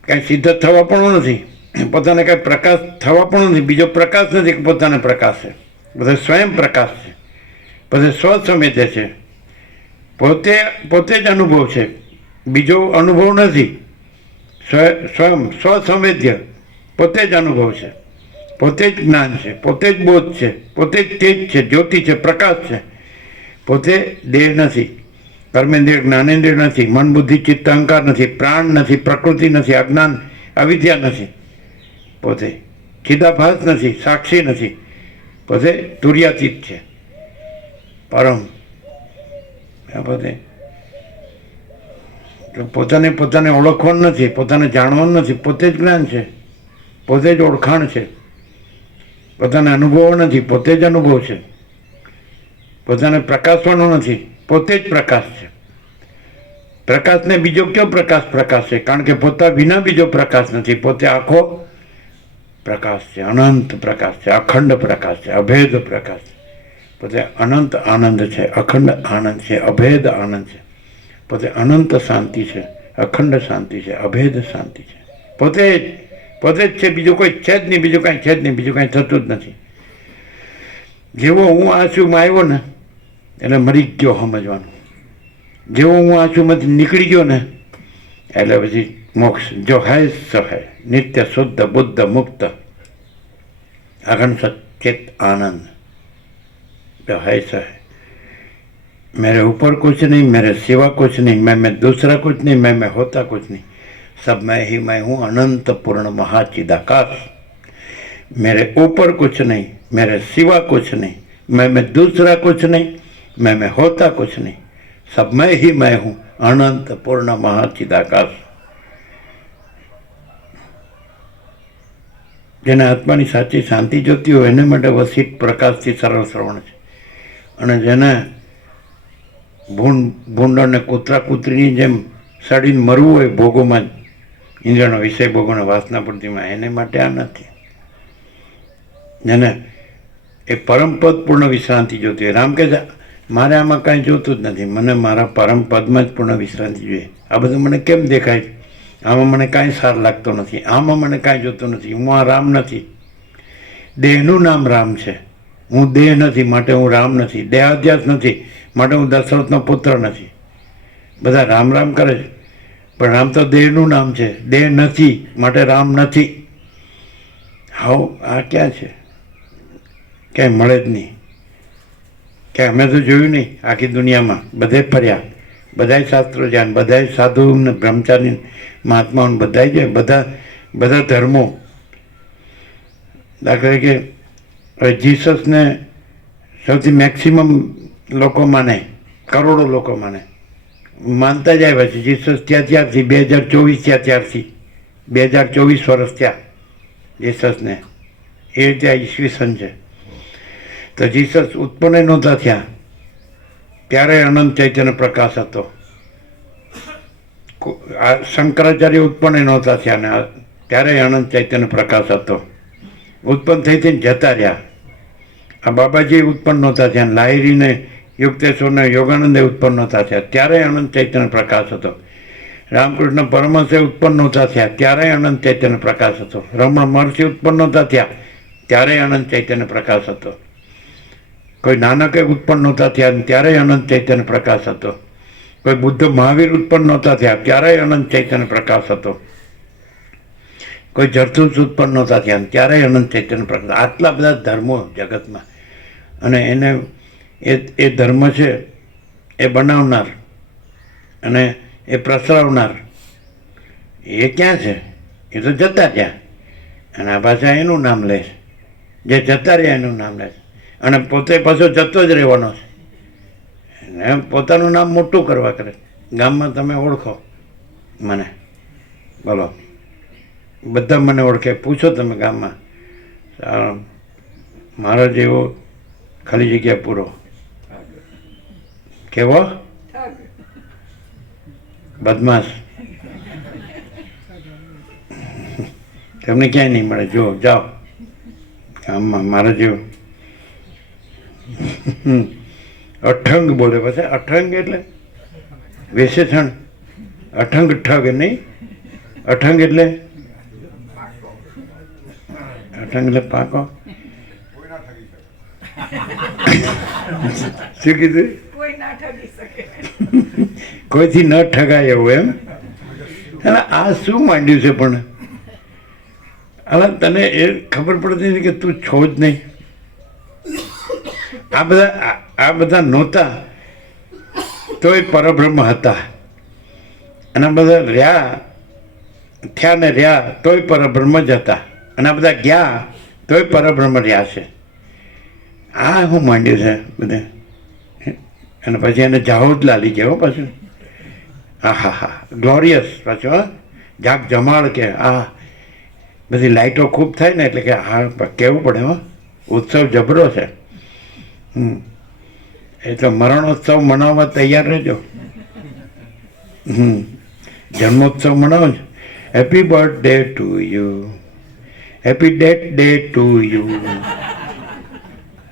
કાંઈ સિદ્ધ થવા પણ નથી, પોતાને કાંઈ પ્રકાશ થવા પણ નથી. બીજો પ્રકાશ નથી કે પોતાને પ્રકાશ છે. બધો સ્વયં પ્રકાશ છે. પોતે સ્વસંવેદ્ય છે. પોતે પોતે જ અનુભવ છે, બીજો અનુભવ નથી. સ્વયં સ્વસંવેદ્ય, પોતે જ અનુભવ છે, પોતે જ જ્ઞાન છે, પોતે જ બોધ છે, પોતે જ તેજ છે, જ્યોતિ છે, પ્રકાશ છે. પોતે દેહ નથી, કર્મેન્દ્રિય જ્ઞાનેન્દ્રિય નથી, મન બુદ્ધિ ચિત્ત અહંકાર નથી, પ્રાણ નથી, પ્રકૃતિ નથી, અજ્ઞાન અવિદ્યા નથી. પોતે ચિદાભાસ નથી, સાક્ષી નથી. પોતે તુર્યાતીત છે, પરમ. પોતે પોતાને ઓળખવાનું નથી, પોતાને જાણવાનું નથી. પોતે જ જ્ઞાન છે, પોતે જ ઓળખાણ છે. પોતાને અનુભવો નથી, પોતે જ અનુભવ છે. પોતાને પ્રકાશવાનો નથી, પોતે જ પ્રકાશ છે. પ્રકાશને બીજો કયો પ્રકાશ છે? કારણ કે પોતા વિના બીજો પ્રકાશ નથી. પોતે આખો પ્રકાશ છે, અનંત પ્રકાશ છે, અખંડ પ્રકાશ છે, અભેદ પ્રકાશ છે. પોતે અનંત આનંદ છે, અખંડ આનંદ છે, અભેદ આનંદ છે. પોતે અનંત શાંતિ છે, અખંડ શાંતિ છે, અભેદ શાંતિ છે. પોતે જ છે, બીજું કોઈ છે જ નહીં, બીજું કાંઈ છે જ નહીં, બીજું કાંઈ થતું જ નથી. જેવો હું આંસુમાં આવ્યો ને એટલે મરી ગયો સમજવાનું. જેવો હું આંસુમાંથી નીકળી ગયો ને એટલે પછી મોક્ષ. જો હૈ સ હૈ, નિત્ય શુદ્ધ બુદ્ધ મુક્ત અખંડ સચેત આનંદ. जो है सो है. मेरे ऊपर कुछ नहीं, मेरे सिवा कुछ नहीं, मैं दूसरा कुछ नहीं, मैं होता कुछ नहीं. सब मैं ही मैं हूँ, अनंत पूर्ण महाचिदाकाश. मेरे ऊपर कुछ नहीं, मेरे सिवा कुछ नहीं, मैं दूसरा कुछ नहीं, मैं होता कुछ नहीं. सब मैं ही मैं हूँ, अनंत पूर्ण महाचिदाकाश. જેને આત્માની સાચી શાંતિ જોતી હોય એને માટે વસિત પ્રકાશથી સરળ શ્રવણ છે. અને જેને ભૂંડ અને કૂતરા કૂતરીની જેમ સડીને મરવું હોય ભોગોમાં, ઇન્દ્રિયનો વિષય ભોગોના વાસના પૂર્તિમાં, એને માટે આ નથી. જેને એ પરમપદ પૂર્ણ વિશ્રાંતિ જોતી હોય. રામ કહે છે મારે આમાં કાંઈ જોતું જ નથી, મને મારા પરમપદમાં જ પૂર્ણ વિશ્રાંતિ જોઈએ. આ બધું મને કેમ દેખાય? આમાં મને કાંઈ સાર લાગતો નથી, આમાં મને કાંઈ જોતું નથી. હું આ રામ નથી. દેહનું નામ રામ છે. હું દેહ નથી માટે હું રામ નથી. દેહાધ્યાસ નથી માટે હું દશરથનો પુત્ર નથી. બધા રામ રામ કરે છે, પણ રામ તો દેહનું નામ છે, દેહ નથી માટે રામ નથી. હાવ આ ક્યાં છે? ક્યાંય મળે જ નહીં. કે અમે તો જોયું નહીં આખી દુનિયામાં, બધે ફર્યા, બધાય શાસ્ત્રો જ્ઞાન, બધાય સાધુ ને બ્રહ્મચારી મહાત્માઓને બધાય છે, બધા ધર્મો. દાખલા તરીકે હવે જીસસને સૌથી મેક્સિમમ લોકો માને, કરોડો લોકો માને, માનતા જ આવ્યા છે. જીસસ ત્યારથી 2024 ત્યારથી 2024 વર્ષ થયા જીસસને. એ રીતે આ ઈસવીસન છે. તો જીસસ ઉત્પન્ન નહોતા થયા ત્યારે અનંત ચૈતન્ય પ્રકાશ હતો. આ શંકરાચાર્ય ઉત્પન્ન નહોતા થયા ને ત્યારે અનંત ચૈતન્ય પ્રકાશ હતો. ઉત્પન્ન થઈ થઈને જતા રહ્યા. આ બાબાજી ઉત્પન્ન નહોતા થયા, લાહિરીને યુક્તેશ્વરને યોગાનંદે ઉત્પન્ન નહોતા થયા ત્યારે અનંત ચૈતન્ય પ્રકાશ હતો. રામકૃષ્ણ પરમહંસે ઉત્પન્ન નહોતા થયા ત્યારે અનંત ચૈતન્ય પ્રકાશ હતો. રમણ મહર્ષિ ઉત્પન્ન નહોતા થયા ત્યારે અનંત ચૈતન્ય પ્રકાશ હતો. કોઈ નાનકે ઉત્પન્ન નહોતા થયા ત્યારે અનંત ચૈતન્ય પ્રકાશ હતો. કોઈ બુદ્ધ મહાવીર ઉત્પન્ન નહોતા થયા ત્યારે અનંત ચૈતન્ય પ્રકાશ હતો. કોઈ જરથુસ ઉત્પન્ન નહોતા થયા ત્યારે અનંત ચૈતન્ય પ્રકાશ. આટલા બધા ધર્મો જગતમાં, અને એને એ ધર્મ છે એ બનાવનાર અને એ પ્રસરાવનાર એ ક્યાં છે? એ તો જતા રહ્યા. અને આ ભાષા એનું નામ લે છે, જે જતા રહ્યા એનું નામ લે છે, અને પોતે પાછો જતો જ રહેવાનો છે. અને પોતાનું નામ મોટું કરવા કરે. ગામમાં તમે ઓળખો મને, બોલો, બધા મને ઓળખે. પૂછો તમે ગામમાં, મારા જેવો ખાલી જગ્યા પૂરો કેવો બદમાશ, તમને ક્યાંય નહીં મળે. જો જાઓ ગામમાં મારા જેવો. અઠંગ બોલે. પછી અઠંગ એટલે વિશેષણ. અઠંગ ઠગ નહીં, અઠંગ એટલે પાકો. શું કીધું? કોઈથી ન ઠગાય એવું એમ. અને આ શું માંડ્યું છે? પણ હવે તને એ ખબર પડતી નથી કે તું છો જ નહીં. આ બધા નહોતા તોય પરબ્રહ્મ હતા, અને બધા રહ્યા થયા ને રહ્યા તોય પરબ્રહ્મ જ હતા, અને આ બધા ગયા તોય પરબ્રહ્મ રહ્યા છે. આ હું માંડ્યું છે બધે. અને પછી એને જાહો જ લાલી જાય પાછું. હા ગ્લોરિયસ પાછું. હા, જાગ જમાડ કે આ બધી લાઇટો ખૂબ થાય ને એટલે કે હા કહેવું પડે. હો, ઉત્સવ જબરો છે. એ તો મરણોત્સવ મનાવવા તૈયાર રહેજો. જન્મોત્સવ મનાવો છો. Happy birthday to you, happy day to you.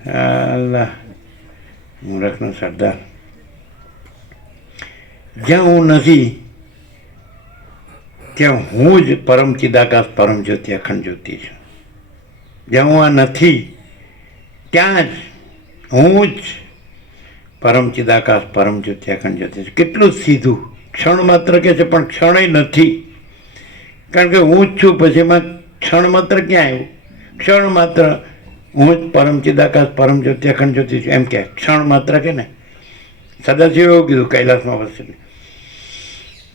Allah મૂરખનો સરદાર. જ્યાં હું નથી ત્યાં હું જ પરમ ચિદાકાશ પરમ જ્યોતિ અખંડ જ્યોતિ છું. જ્યાં હું આ નથી ત્યાં જ હું જ પરમ ચિદાકાશ પરમ જ્યોતિ અખંડ જ્યોતિ છું. કેટલું સીધું. ક્ષણ માત્ર કે છે પણ ક્ષણય નથી, કારણ કે હું જ છું. પછી એમાં ક્ષણ માત્ર ક્યાં આવ્યું? ક્ષણ માત્ર હું જ પરમ ચિદાકાશ પરમ જ્યોતિ અખંડ જ્યોતિ છું એમ કે ક્ષણ માત્ર કે ને. સદાશિવ એવું કીધું કૈલાસમાં વસે.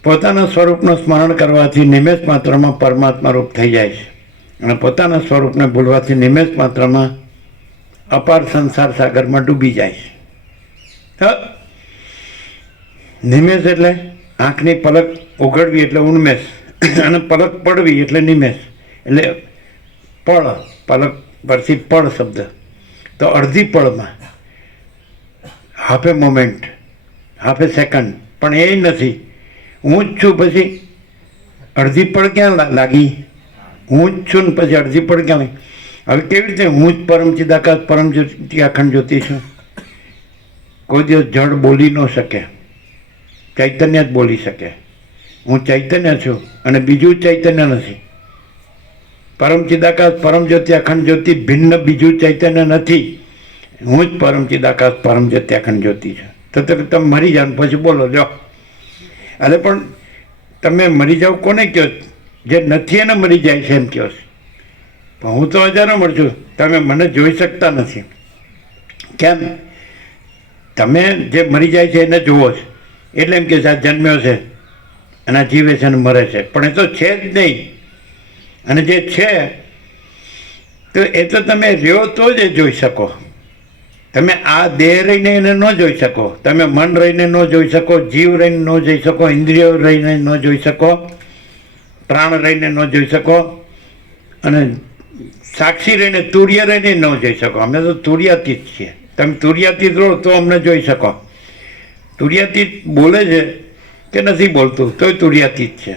પોતાના સ્વરૂપનું સ્મરણ કરવાથી નિમેષ માત્રમાં પરમાત્મા રૂપ થઈ જાય છે, અને પોતાના સ્વરૂપને ભૂલવાથી નિમેષ માત્રમાં અપાર સંસાર સાગરમાં ડૂબી જાય છે. નિમેષ એટલે આંખની પલક ઉઘડવી એટલે ઉન્મેષ, અને પલક પડવી એટલે નિમેષ. એટલે પલક પરથી પળ શબ્દ. તો અડધી પળમાં હાફે મોમેન્ટ, હાફે સેકન્ડ, પણ એ નથી. હું જ છું પછી અડધી પળ ક્યાં લાગી? હું જ છું ને પછી અડધી પળ ક્યાં લાગી? હવે કેવી રીતે હું જ પરમ ચિદાકાશ પરમ જ્યોતિ અખંડ જ્યોતિ છું? કોઈ દિવસ જળ બોલી ન શકે, ચૈતન્ય જ બોલી શકે. હું ચૈતન્ય છું અને બીજું ચૈતન્ય નથી. પરમ ચિદાકાશ પરમ જ્યોતિ અખંડ જ્યોતિ ભિન્ન બીજું ચૈતન્ય નથી. હું જ પરમ ચિદાકાશ પરમ જ્યોતિ અખંડ જ્યોતિ છું. તો તમે મરી જાઓ પછી બોલો, જો અરે પણ તમે મરી જાવ કોને કહો? જે નથી એને મરી જાય છે એમ કહો છો. પણ હું તો હજારો મર છું, તમે મને જોઈ શકતા નથી. કેમ? તમે જે મરી જાય છે એને જુઓ છો એટલે એમ કે છે આ જન્મ્યો છે અને આ જીવે છે અને મરે છે, પણ એ તો છે જ નહીં. અને જે છે તો એ તો તમે રહ્યો તો જ એ જોઈ શકો. તમે આ દેહ રહીને એને ન જોઈ શકો, તમે મન રહીને ન જોઈ શકો, જીવ રહીને ન જોઈ શકો, ઇન્દ્રિયો રહીને ન જોઈ શકો, પ્રાણ રહીને ન જોઈ શકો, અને સાક્ષી રહીને તુર્ય રહીને ન જોઈ શકો. અમે તો તુર્યાતીત છીએ. તમે તુર્યાતીત રહો તો અમને જોઈ શકો. તુર્યાતીત બોલે છે કે નથી બોલતું તોય તુર્યાતીત છે.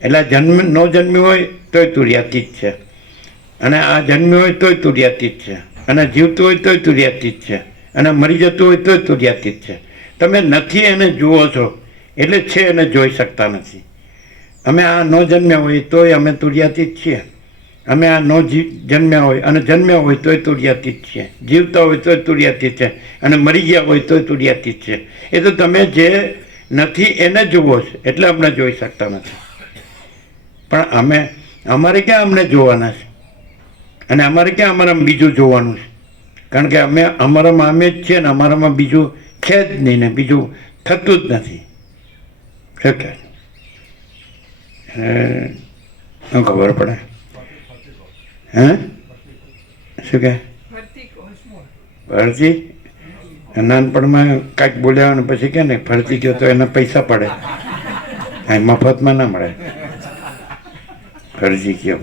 એટલે જન્મ ન જન્મ્યું હોય તોય તુર્યાતીત છે, અને આ જન્મ્યું હોય તોય તુર્યાતીત છે, અને જીવતું હોય તોય તુર્યાતીત છે, અને મરી જતું હોય તોય તુર્યાતીત છે. તમે નથી એને જુઓ છો એટલે છે એને જોઈ શકતા નથી. અમે આ ન જન્મ્યા હોય તોય અમે તુર્યાતીત છીએ. અમે આ ન જન્મ્યા હોય અને જન્મ્યા હોય તોય તુર્યાતીત છીએ. જીવતા હોય તોય તુર્યાતીત છે, અને મરી ગયા હોય તોય તુર્યાતીત છે. એ તો તમે જે નથી એને જુઓ છો એટલે અમને જોઈ શકતા નથી. પણ અમારે ક્યાં અમને જોવાના છે, અને અમારે ક્યાં અમારામાં બીજું જોવાનું છે? કારણ કે અમારામાં અમે જ છીએ ને અમારામાં બીજું છે જ નહીં, ને બીજું થતું જ નથી. શું કહે? શું ખબર પડે? હે? શું કહે? ફરતી? નાનપણમાં કાંઈક બોલ્યા ને પછી કે ને ફરતી ગયો તો એના પૈસા પડે, કાંઈ મફતમાં ના મળે. ફરજી ગયો.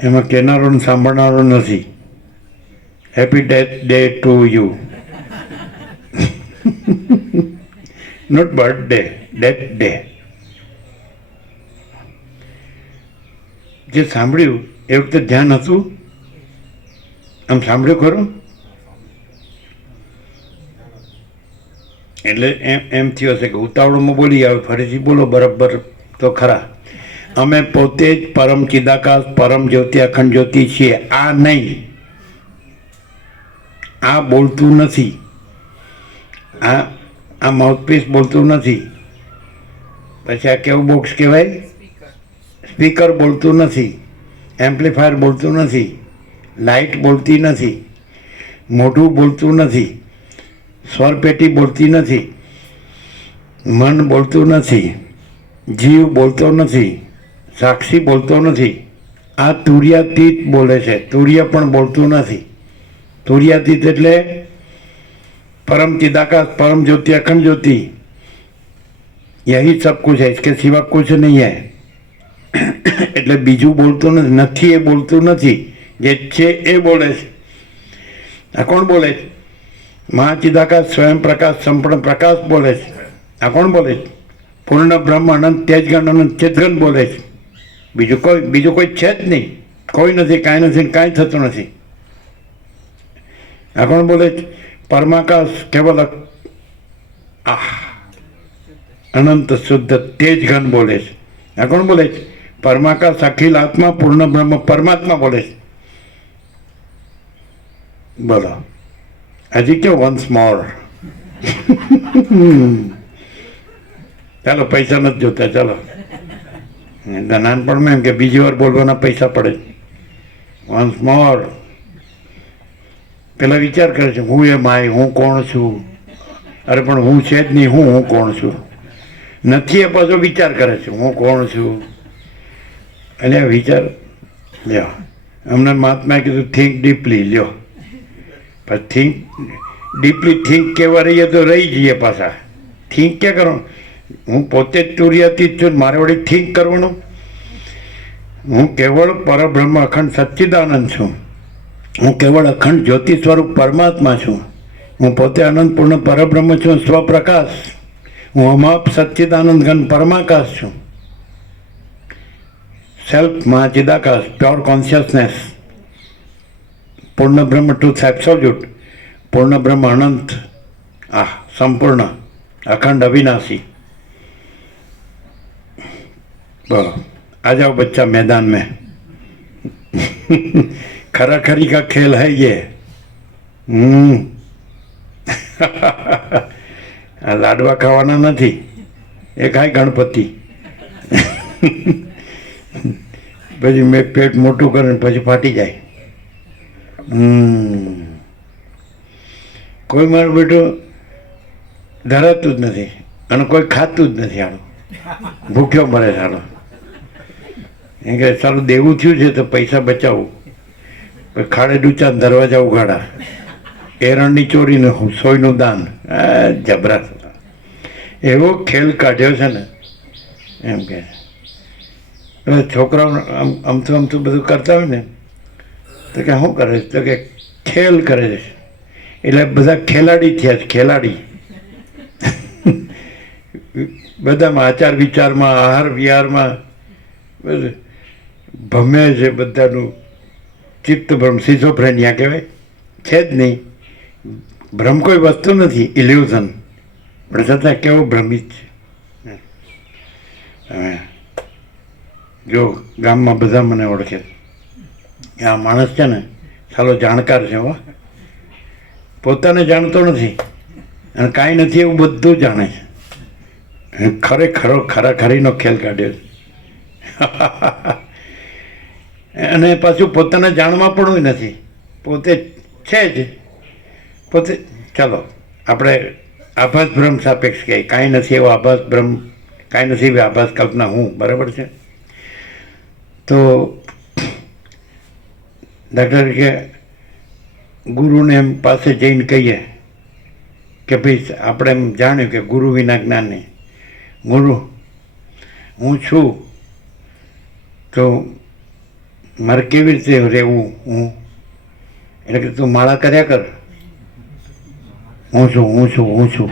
એમાં કહેનારો ને સાંભળનારો નથી. Happy death day to you. Not birthday, death day. જે સાંભળ્યું એ વખતે ધ્યાન હતું? આમ સાંભળ્યું ખરું? એટલે એમ થયું હશે કે ઉતાવળમાં બોલી આવે, ફરીથી બોલો બરાબર તો ખરા. અમે પોતે જ પરમ ચિદાકાશ, પરમ જ્યોતિ, અખંડ જ્યોતિ છીએ. આ નહીં, આ બોલતું નથી, આ માઉથપીસ બોલતું નથી, પછી આ કેવું બોક્સ કહેવાય? સ્પીકર બોલતું નથી, એમ્પ્લીફાયર બોલતું નથી, લાઇટ બોલતી નથી, મોઢું બોલતું નથી, સ્વરપેટી બોલતી નથી, મન બોલતું નથી, જીવ બોલતો નથી, સાક્ષી બોલતો નથી. આ તુર્યાતીત બોલે છે. તુર્ય પણ બોલતું નથી. તુર્યાતીત એટલે परम चिदाकाश, परम ज्योति, अखंड ज्योति, यही सब कुछ है, इसके सिवा कुछ नहीं है. એટલે બીજું બોલતું નથી, એ બોલતું નથી, જે છે એ બોલે છે. આ કોણ બોલે છે? મહાચિદાકાશ, સ્વયં પ્રકાશ, સંપૂર્ણ પ્રકાશ બોલે છે. આ કોણ બોલે છે? પૂર્ણ બ્રહ્મ, અનંત તેજગણ, અનંત ચેતગણ બોલે છે. બીજું કોઈ છે જ નહીં. કોઈ નથી, કાંઈ નથી, કાંઈ થતું નથી. આ કોણ બોલે છે? પરમાકાશ, કેવલ અનંત શુદ્ધ તેજગણ બોલે છે. આ કોણ બોલે છે? પરમાકાશ, અખિલ આત્મા, પૂર્ણ બ્રહ્મ, પરમાત્મા બોલે છે. બોલો હજી કે વન્સ મોર. ચાલો, પૈસા નથી જોતા. ચાલો, નાનપણમાં એમ કે બીજી વાર બોલવાના પૈસા પડે. વન્સ મોર. પેલા વિચાર કરે છે, હું એ માય, હું કોણ છું? અરે પણ હું છે જ નહીં, હું કોણ છું? નથી, એ પાછો વિચાર કરે છે, હું કોણ છું? એટલે વિચાર લ્યો. અમને મહાત્માએ કીધું થિંક ડીપલી. લ્યો, પણ થિંક ડીપલી થિંક કેવા રહીએ તો રહી જઈએ પાછા. થિંક ક્યાં કરો? હું પોતે જ તુર્યાતીત છું, મારે વળી થિંક કરવાનું? હું કેવળ પરબ્રહ્મ અખંડ સચ્ચિદાનંદ છું. હું કેવળ અખંડ જ્યોતિ સ્વરૂપ પરમાત્મા છું. હું પોતે અનંત પૂર્ણ પરબ્રહ્મ છું, સ્વપ્રકાશ. હું અમાપ સચ્ચિદાનંદ ઘન પરમાકાશ છું. સેલ્ફ મહાચિદાકાશ, પ્યોર કોન્શિયસનેસ, પૂર્ણ બ્રહ્મ, ટ્રુથ એબ્સોલ્યુટ, પૂર્ણ બ્રહ્મ, અનંત, સંપૂર્ણ, અખંડ, અવિનાशी. बोलो आ जाओ बच्चा मैदान में. खराखरी का खेल है ये। આ લાડવા ખાવાના નથી, એ ખાય ગણપતિ. પછી મેં પેટ મોટું કરે પછી ફાટી જાય. કોઈ મારું બેટું ધરાતું જ નથી અને કોઈ ખાતું જ નથી. આડો ભૂખ્યો મરે છે. આડો એમ કે સારું દેવું થયું છે તો પૈસા બચાવું, ખાડે ડૂચા દરવાજા ઉઘાડા, એરણની ચોરીને સોયનું દાન. જબરા એવો ખેલ કાઢ્યો છે ને. એમ કે છોકરાઓ અમથું અમથું બધું કરતા હોય ને તો કે શું કરે છે? તો કે ખેલ કરે છે. એટલે બધા ખેલાડી થયા છે. ખેલાડી બધામાં આચાર વિચારમાં, આહાર વિહારમાં બધું ભમે છે. બધાનું ચિત્ત ભ્રમ, સિઝોફ્રેનિયા કહેવાય. છે જ નહીં. ભ્રમ કોઈ વસ્તુ નથી, ઇલ્યુઝન. પણ છતાં કેવો ભ્રમિત છે. હવે જો ગામમાં બધા મને ઓળખે આ માણસ છે ને સાલો જાણકાર છે. હો, પોતાને જાણતો નથી અને કાંઈ નથી એવું બધું જાણે છે. ખરેખરો ખરાખરીનો ખેલ કાઢ્યો છે. અને પાછું પોતાને જાણવા પણ નથી, પોતે છે જ પોતે. ચાલો આપણે આભાસ ભ્રમ સાપેક્ષ કહીએ. કાંઈ નથી એવો આભાસ ભ્રમ, કાંઈ નથી એવી આભાસ કલ્પના હું. બરાબર છે. તો દાખલા તરીકે ગુરુને એમ પાસે જઈને કહીએ કે ભાઈ આપણે એમ જાણ્યું કે ગુરુ વિના જ્ઞાન નહીં. ગુરુ હું છું તો મારે કેવી રીતે રહેવું? હું એટલે કે તું માળા કર્યા કર. હું છું, હું છું, હું છું.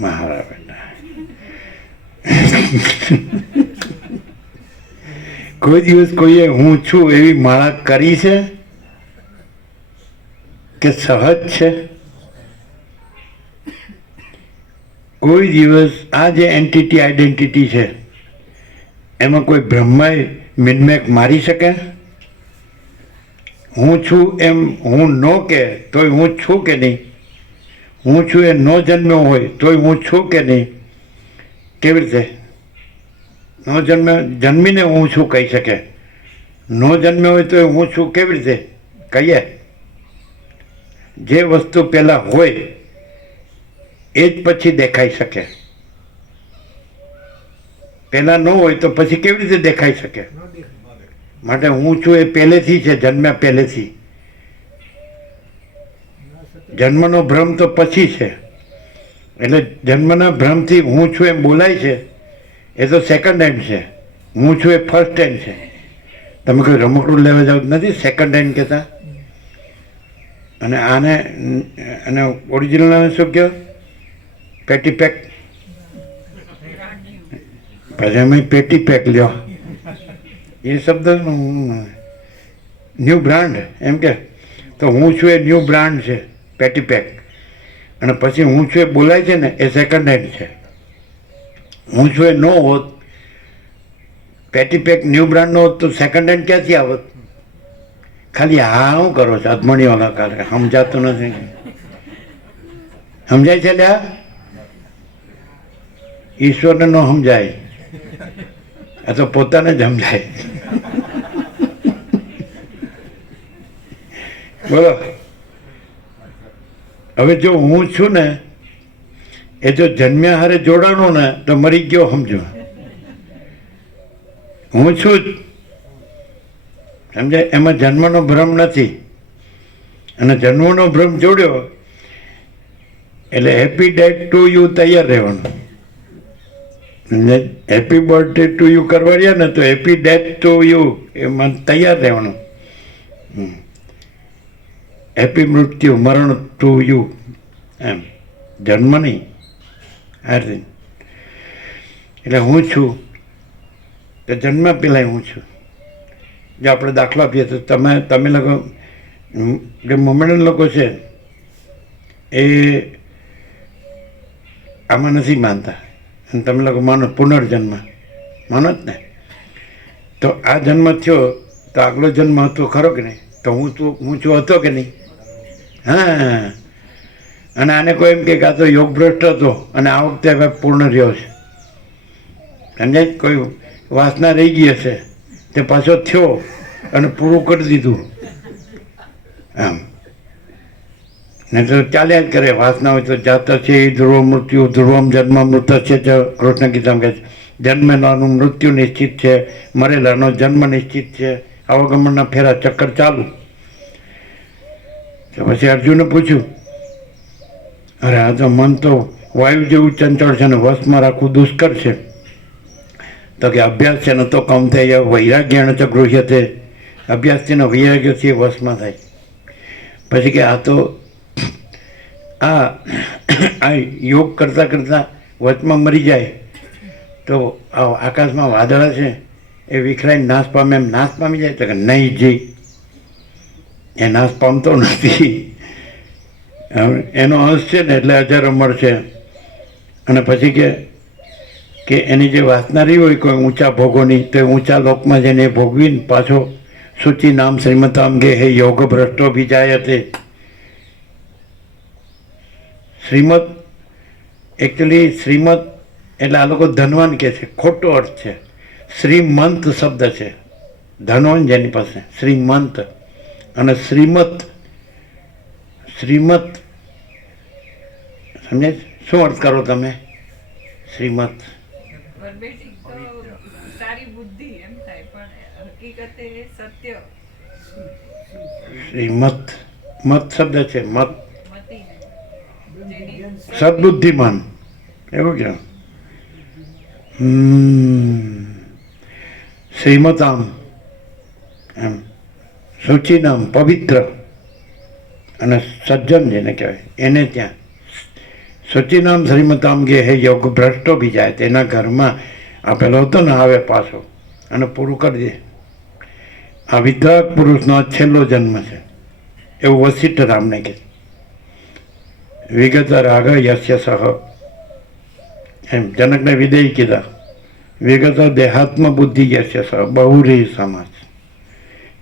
મારા બેટા કોઈ દિવસ કોઈએ હું છું એવી માળા કરી છે કે સહજ છે? કોઈ દિવસ આ જે એન્ટિટી આઈડેન્ટિટી છે એમાં કોઈ બ્રહ્માએ મિનમેક મારી શકે? હું છું એમ હું ન કે તોય હું છું કે નહીં? હું છું એ ન જન્મ્યો હોય તોય હું છું કે નહીં? કેવી રીતે? ન જન્મીને હું છું કહી શકે? ન જન્મ્યો હોય તો હું છું કેવી રીતે કહીએ? જે વસ્તુ પહેલાં હોય એ જ પછી દેખાઈ શકે. પહેલાં ન હોય તો પછી કેવી રીતે દેખાઈ શકે? માટે હું છું એ પહેલેથી છે, જન્મ્યા પહેલેથી. જન્મનો ભ્રમ તો પછી છે. એટલે જન્મના ભ્રમથી હું છું એમ બોલાય છે એ તો સેકન્ડ હેન્ડ છે. હું છું એ ફર્સ્ટ હેન્ડ છે. તમે કોઈ રમકડું લેવા જાવ નથી સેકન્ડ હેન્ડ કહેતા? અને આને અને ઓરિજિનલ શું કહો? પેટી પેક. પછી અમે પેટી પેક લ્યો એ શબ્દ ન્યૂ બ્રાન્ડ એમ કે. તો હું છું એ ન્યૂ બ્રાન્ડ છે, પેટી પેક. અને પછી હું છું એ બોલાય છે ને એ સેકન્ડ હેન્ડ છે. હું છું એ ન હોત, પેટી પેક ન્યૂ બ્રાન્ડ નો હોત તો સેકન્ડ હેન્ડ ક્યાંથી આવત? ખાલી હા શું કરો છો અધમણી વાળા કારણે? સમજાતું નથી. સમજાય છે લ્યા? ઈશ્વરને ન સમજાય, આ તો પોતાને જ સમજાય. બોલો. હવે જો હું છું ને એ જો જન્મ્યા હારે જોડાણો ને તો મરી ગયો સમજો. હું છું જ સમજાય. એમાં જન્મનો ભ્રમ નથી. અને જન્મનો ભ્રમ જોડ્યો એટલે હેપી ડેટ ટુ યુ તૈયાર રહેવાનું. હેપી બર્થડે ટુ યુ કરવા રહ્યા ને તો હેપી ડેથ ટુ યુ એમાં તૈયાર રહેવાનું. હેપી મૃત્યુ મરણ ટુ યુ એમ. જન્મ નહીં આ રીતે. એટલે હું છું તો જન્મ પહેલાં હું છું. જો આપણે દાખલો આપીએ તો તમે લોકો જે મોમેડન લોકો છે એ આમાં નથી માનતા અને તમે લોકો માનો પુનર્જન્મ માનો જ ને. તો આ જન્મ થયો તો આગલો જન્મ હતો ખરો કે નહીં? તો હું છું હતો કે નહીં? હા. અને આને કોઈ એમ કે આ તો યોગ ભ્રષ્ટ હતો અને આ વખતે હવે પૂર્ણ રહ્યો છે, સમજાય? કોઈ વાસના રહી ગઈ હશે તે પાછો થયો અને પૂરું કરી દીધું આમ. ને તો ચાલ્યા જ કરે. વાસના હોય તો જાત છે ધ્રુવ મૃત્યુ ધ્રુવમ જન્મ મૃત છે. કૃષ્ણ ગીતામાં કહે છે જન્મેલાનું મૃત્યુ નિશ્ચિત છે, મરેલાનો જન્મ નિશ્ચિત છે. અવગમનના ફેરા ચક્કર ચાલુ. તો પછી અર્જુને પૂછ્યું, અરે આ તો મન તો વાયુ જેવું ચંચળ છે ને વશમાં રાખવું દુષ્કર છે. તો કે અભ્યાસ છે ને તો કમ થાય વૈરાગ્ય ચ ગૃહ્યતે. અભ્યાસથી ને વૈરાગ્યથી વશમાં થાય. પછી કે આ તો આ યોગ કરતાં કરતાં વચમાં મરી જાય તો આ આકાશમાં વાદળા છે એ વિખરાઈને નાશ પામે એમ નાશ પામી જાય? તો કે નહીં જી, એ નાશ પામતો નથી. એનો અંશ છે ને એટલે હજાર અમર છે. અને પછી કે એની જે વાસના રહી હોય કોઈ ઊંચા ભોગોની તો એ ઊંચા લોકમાં જઈને ભોગવીને પાછો સૂચિ નામ શ્રીમતામ ગે હે યોગ ભ્રષ્ટો ભીજાયતે. શ્રીમદ એકચ્યુઅલી શ્રીમદ એટલે આ લોકો ધનવાન કહે છે, ખોટો અર્થ છે. શ્રીમંત શબ્દ છે, ધનવાન જેની પાસે શ્રીમંત. અને શ્રીમત સમજે શું અર્થ કરો તમે? શ્રીમત શ્રીમત મત શબ્દ છે, મત સદબુદ્ધિમાન એવું કેમ? શ્રીમતામ એમ શુચિનામ પવિત્ર અને સજ્જન જેને કહેવાય એને ત્યાં શુચિનામ શ્રીમતામ ગે હે યોગ ભ્રષ્ટો બી જાય. તેના ઘરમાં આ પેલો હતો ને આવે પાછો અને પૂરું કરી દે. આ વિદ્રાગ પુરુષનો છેલ્લો જન્મ છે એવું વશિષ્ઠ રામને કહે. વિગત રાગ યસ્ય સહ એમ જનકને વિદેય કીધા. વિગત દેહાત્મ બુદ્ધિ યસ્ય સહ બહુરી સમાજ.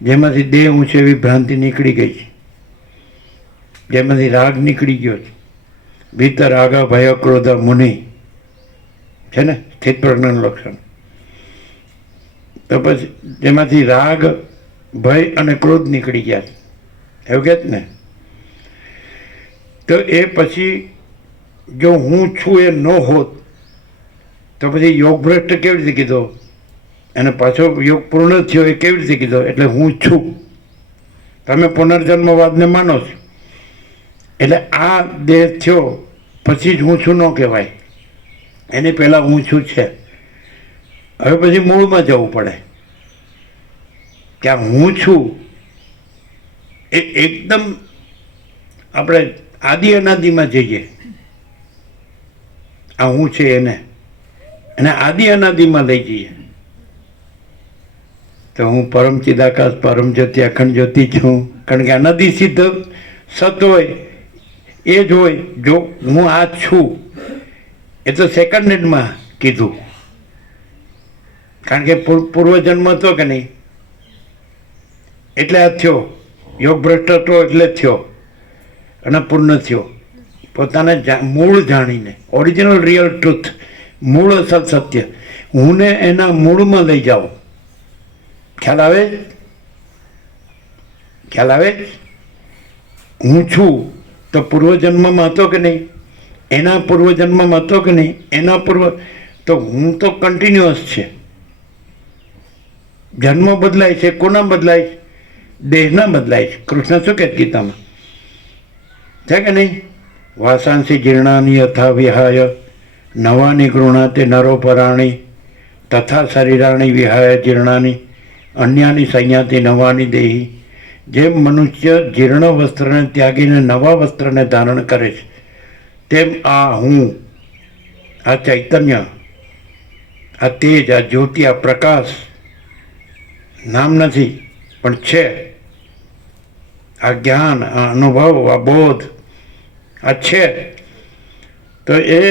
જેમાંથી દેહ હું છે એવી ભ્રાંતિ નીકળી ગઈ છે, જેમાંથી રાગ નીકળી ગયો છે. ભીતર રાગ ભય ક્રોધ મુનિ છે ને સ્થિત પ્રજ્ઞાનું લક્ષણ. તો પછી જેમાંથી રાગ ભય અને ક્રોધ નીકળી ગયા છે એવું કે ને. તો એ પછી જો હું છું એ ન હોત તો પછી યોગ ભ્રષ્ટ કેવી રીતે કીધો? અને પાછો યોગ પૂર્ણ થયો એ કેવી રીતે કીધો? એટલે હું છું. તમે પુનર્જન્મવાદને માનો છો એટલે આ દેહ થયો પછી જ હું છું ન કહેવાય. એની પહેલાં હું છું છે. હવે પછી મૂળમાં જવું પડે કે આ હું છું એ એકદમ આપણે આદિ અનાદિમાં જઈએ. આ હું છે એને આદિ અનાદિમાં લઈ જઈએ. તો હું પરમ ચિદાકાશ પરમ જ્યોતિ અખંડ જ્યોતિ છું. કારણ કે અનાદિ સિદ્ધ સત હોય એ જ હોય. જો હું આ છું એ તો સેકન્ડ હેન્ડમાં કીધું, કારણ કે પૂર્વજન્મ હતો કે નહીં એટલે આ થયો. યોગ ભ્રષ્ટ હતો એટલે થયો અને પૂર્ણ થયો. પોતાને મૂળ જાણીને ઓરિજિનલ રિયલ ટ્રુથ, મૂળ અસલ સત્ય, હુંને એના મૂળમાં લઈ જાઓ. ખ્યાલ આવે? હું છું તો પૂર્વજન્મમાં હતો કે નહીં? એના પૂર્વજન્મમાં હતો કે નહીં? એના પૂર્વ તો હું તો કન્ટિન્યુઅસ છે. જન્મ બદલાય છે. કોના બદલાય છે? દેહના બદલાય છે. કૃષ્ણ શું કહે ગીતામાં છે કે નહીં? વાસાંસી જીર્ણાની યથા વિહાય નવાની ગૃણાતે નરોપરાણી તથા શરીરાણી વિહાય જીર્ણાની અન્યાની સંયાતિ નવાની દેહી. જેમ મનુષ્ય જીર્ણ વસ્ત્રને ત્યાગીને નવા વસ્ત્રને ધારણ કરે છે તેમ આ હું, આ ચૈતન્ય, આ તેજ, આ જ્યોતિ, આ પ્રકાશ નામ નથી પણ છે. આ જ્ઞાન, આ અનુભવ, આ બોધ આ છે. તો એ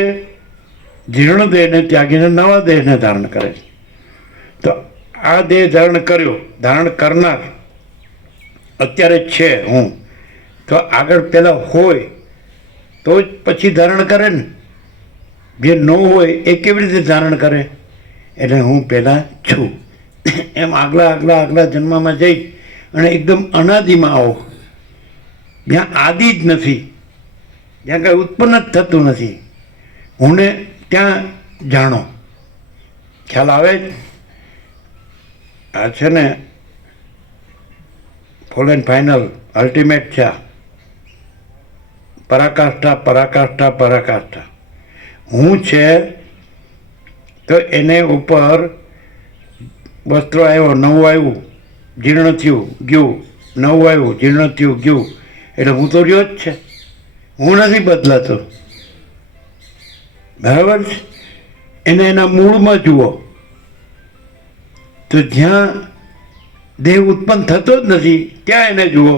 જીર્ણ દેહને ત્યાગીને નવા દેહને ધારણ કરે છે. તો આ દેહ ધારણ કરનાર અત્યારે છે હું, તો આગળ પહેલાં હોય તો જ પછી ધારણ કરે ને. જે ન હોય એ કેવી રીતે ધારણ કરે? એટલે હું પહેલાં છું એમ આગલા જન્મમાં જઈ અને એકદમ અનાદિમાં આવો, જ્યાં આદિ જ નથી, જ્યાં કાંઈ ઉત્પન્ન જ થતું નથી, હુંને ત્યાં જાણો. ખ્યાલ આવે? આ છે ને ફૂલ એન્ડ ફાઇનલ અલ્ટિમેટ છે. પરાકાષ્ઠા. હું છે તો એને ઉપર વસ્ત્રો આવ્યો, નવું આવ્યું, જીર્ણ થયું ગયું, નવું આવ્યું, જીર્ણ થયું ગયું, એટલે હું તો રહ્યો જ છે, હું નથી બદલાતો. બરાબર છે? એને એના મૂળમાં જુઓ તો જ્યાં દેહ ઉત્પન્ન થતો જ નથી ત્યાં એને જુઓ.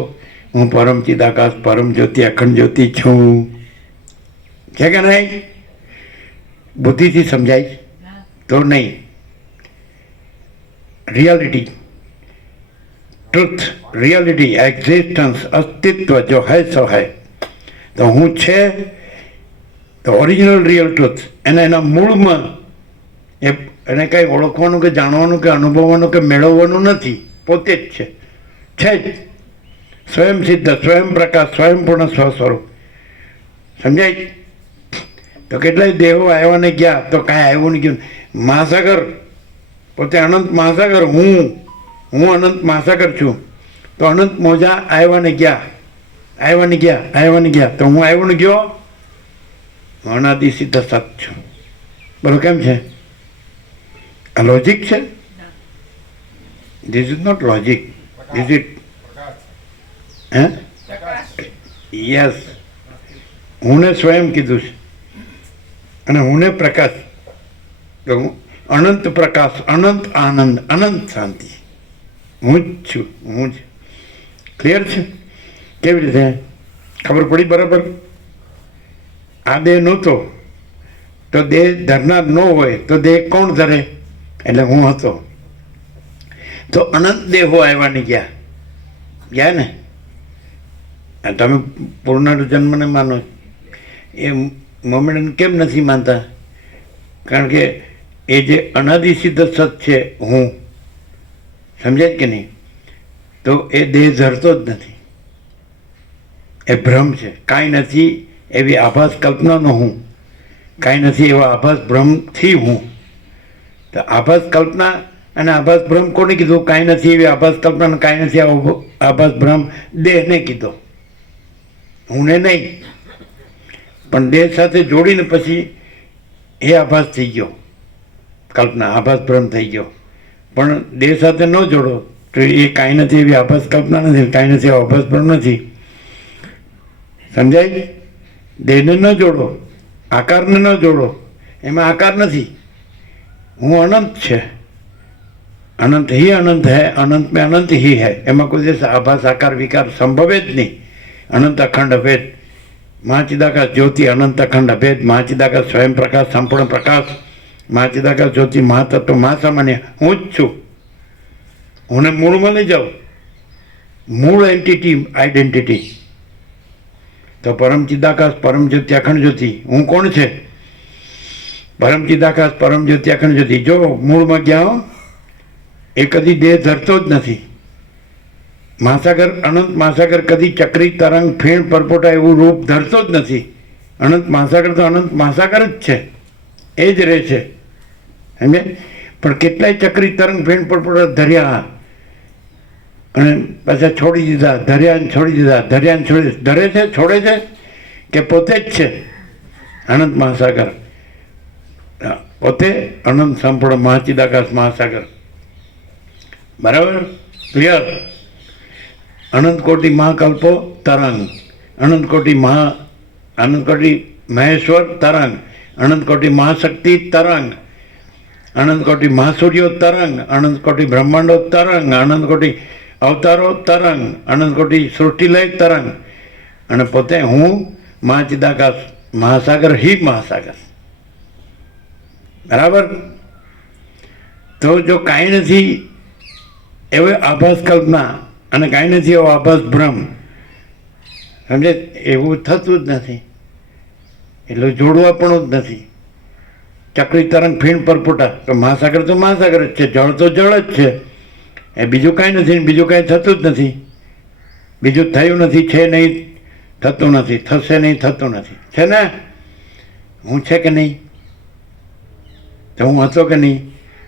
હું પરમ ચિદાકાશ પરમ જ્યોતિ અખંડ જ્યોતિ છું. છે કે નહીં? બુદ્ધિથી સમજાય તો નહીં. રિયાલિટી, ટ્રુથ, રિયાલિટી, એક્ઝિસ્ટન્સ, અસ્તિત્વ જો હૈ સો હૈ. તો હું છે તો ઓરિજિનલ રિયલ ટ્રુથ એને એના મૂળમાં એને કંઈ ઓળખવાનું કે જાણવાનું કે અનુભવવાનું કે મેળવવાનું નથી, પોતે જ છે જ. સ્વયં સિદ્ધ, સ્વયં પ્રકાશ, સ્વયંપૂર્ણ સ્વસ્વરૂપ. સમજાય? તો કેટલાય દેહો આવ્યા ને ગયા તો કાંઈ આવ્યું નહીં ગયું. મહાસાગર પોતે અનંત મહાસાગર, હું અનંત મહાસાગર છું. તો અનંત મોજા આવ્યા ને ગયા તો હું આવ્યો ને ગયો? અનાદિ સિદ્ધ સત છું. બરોબર? કેમ છે? આ લોજિક છે? This is not logic, this is yes. હુંને સ્વયં કીધું છે અને હુંને પ્રકાશ. તો હું અનંત પ્રકાશ, અનંત આનંદ, અનંત શાંતિ. હું જ છું, હું જ. ક્લિયર છે? કેવી રીતે ખબર પડી? બરાબર. આ દેહ નહોતો તો દેહ ધરનાર ન હોય તો દેહ કોણ ધરે? એટલે હું હતો. તો અનંત દેહો આવ્યા ને ગયા ને. તમે પુનર્જન્મને માનો એ મોમેન્ટ કેમ નથી માનતા? કારણ કે એ જે અનાદિ સિદ્ધ સત છે હું, સમજાય કે નહીં? તો એ દેહ ધરતો જ નથી, એ ભ્રમ છે. કાંઈ નથી એવી આભાસ કલ્પનાનો હું, કાંઈ નથી એવા આભાસ ભ્રમથી હું. તો આભાસ કલ્પના અને આભાસ ભ્રમ કોને કીધું? કાંઈ નથી એવી આભાસ કલ્પના અને કાંઈ નથી આભાસ ભ્રમ દેહને કીધો, હુંને નહીં. પણ દેહ સાથે જોડીને પછી એ આભાસ થઈ ગયો, કલ્પના, આભાસ ભ્રમ થઈ ગયો. પણ દેહ સાથે ન જોડો તો એ કાંઈ નથી એવી આભાસ કલ્પના નથી, કાંઈ નથી એવો આભાસ ભ્રમ નથી. સમજાય? દેહને ન જોડો, આકારને ન જોડો, એમાં આકાર નથી. હું અનંત છે, अनंत ही अनंत है, अनंत में अनंत ही है. एमा कोई जैसा आभास आकार विकार संभवे ज नहीं. अनंत अखंड अभेद महाचिदाकाश ज्योति, अनंत अखंड अभेद महाचिदाकाश स्वयं प्रकाश, संपूर्ण प्रकाश महाचिदाकाश ज्योति, महातत्व, महासामान्य हूँ ज छूँ. हूँ मूल में नहीं जाऊँ, मूल एंटिटी आइडेंटिटी. तो परम चिदाकाश परम ज्योति अखंड ज्योति हूँ कोण छे? परम चिदाकाश परम ज्योति अखंड ज्योति. जो मूल में गया हो એ કદી દેહ ધરતો જ નથી. મહાસાગર, અનંત મહાસાગર કદી ચક્રી તરંગ ફીણ પરપોટા એવું રૂપ ધરતો જ નથી. અનંત મહાસાગર તો અનંત મહાસાગર જ છે, એ જ રહે છે. સમજે? પણ કેટલાય ચક્રી તરંગ ફીણ પરપોટા ધર્યા અને પાછા છોડી દીધા, ધર્યા ને છોડી દીધા, ધર્યા ને છોડી, ધરે છે, છોડે છે કે પોતે જ છે અનંત મહાસાગર? પોતે અનંત સંપૂર્ણ મહાચિદાકાશ મહાસાગર. बराबर? क्लियर? अनंत कोटि महाकल्पो तरंग, अनंत कोटि महेश्वर तरंग, अनंत कोटि महाशक्ति तरंग, अनंत कोटि महासूर्यो तरंग, अनंत कोटि ब्रह्मांडो तरंग, अनंत कोटि अवतारो तरंग, अनंत कोटि सृष्टिलय तरंग. અને પોતે હું મહાચિદાકાશ મહાસાગર ही મહાસાગર. બરાબર? તો જો કાંઈ નથી એવો આભાસ કલ્પના અને કાંઈ નથી એવો આભાસ ભ્રમ. સમજે? એવું થતું જ નથી. એટલે જોડવા પણ જ નથી. ચક્રી તરંગ ફીણ પરપોટા, તો મહાસાગર જ છે, જળ તો જળ જ છે. એ બીજું કાંઈ નથી, બીજું કાંઈ થતું જ નથી. બીજું થયું નથી, છે નહીં, થતું નથી, થશે નહીં, થતું નથી. છે ને? હું છે કે નહીં? તો હું હતો કે નહીં?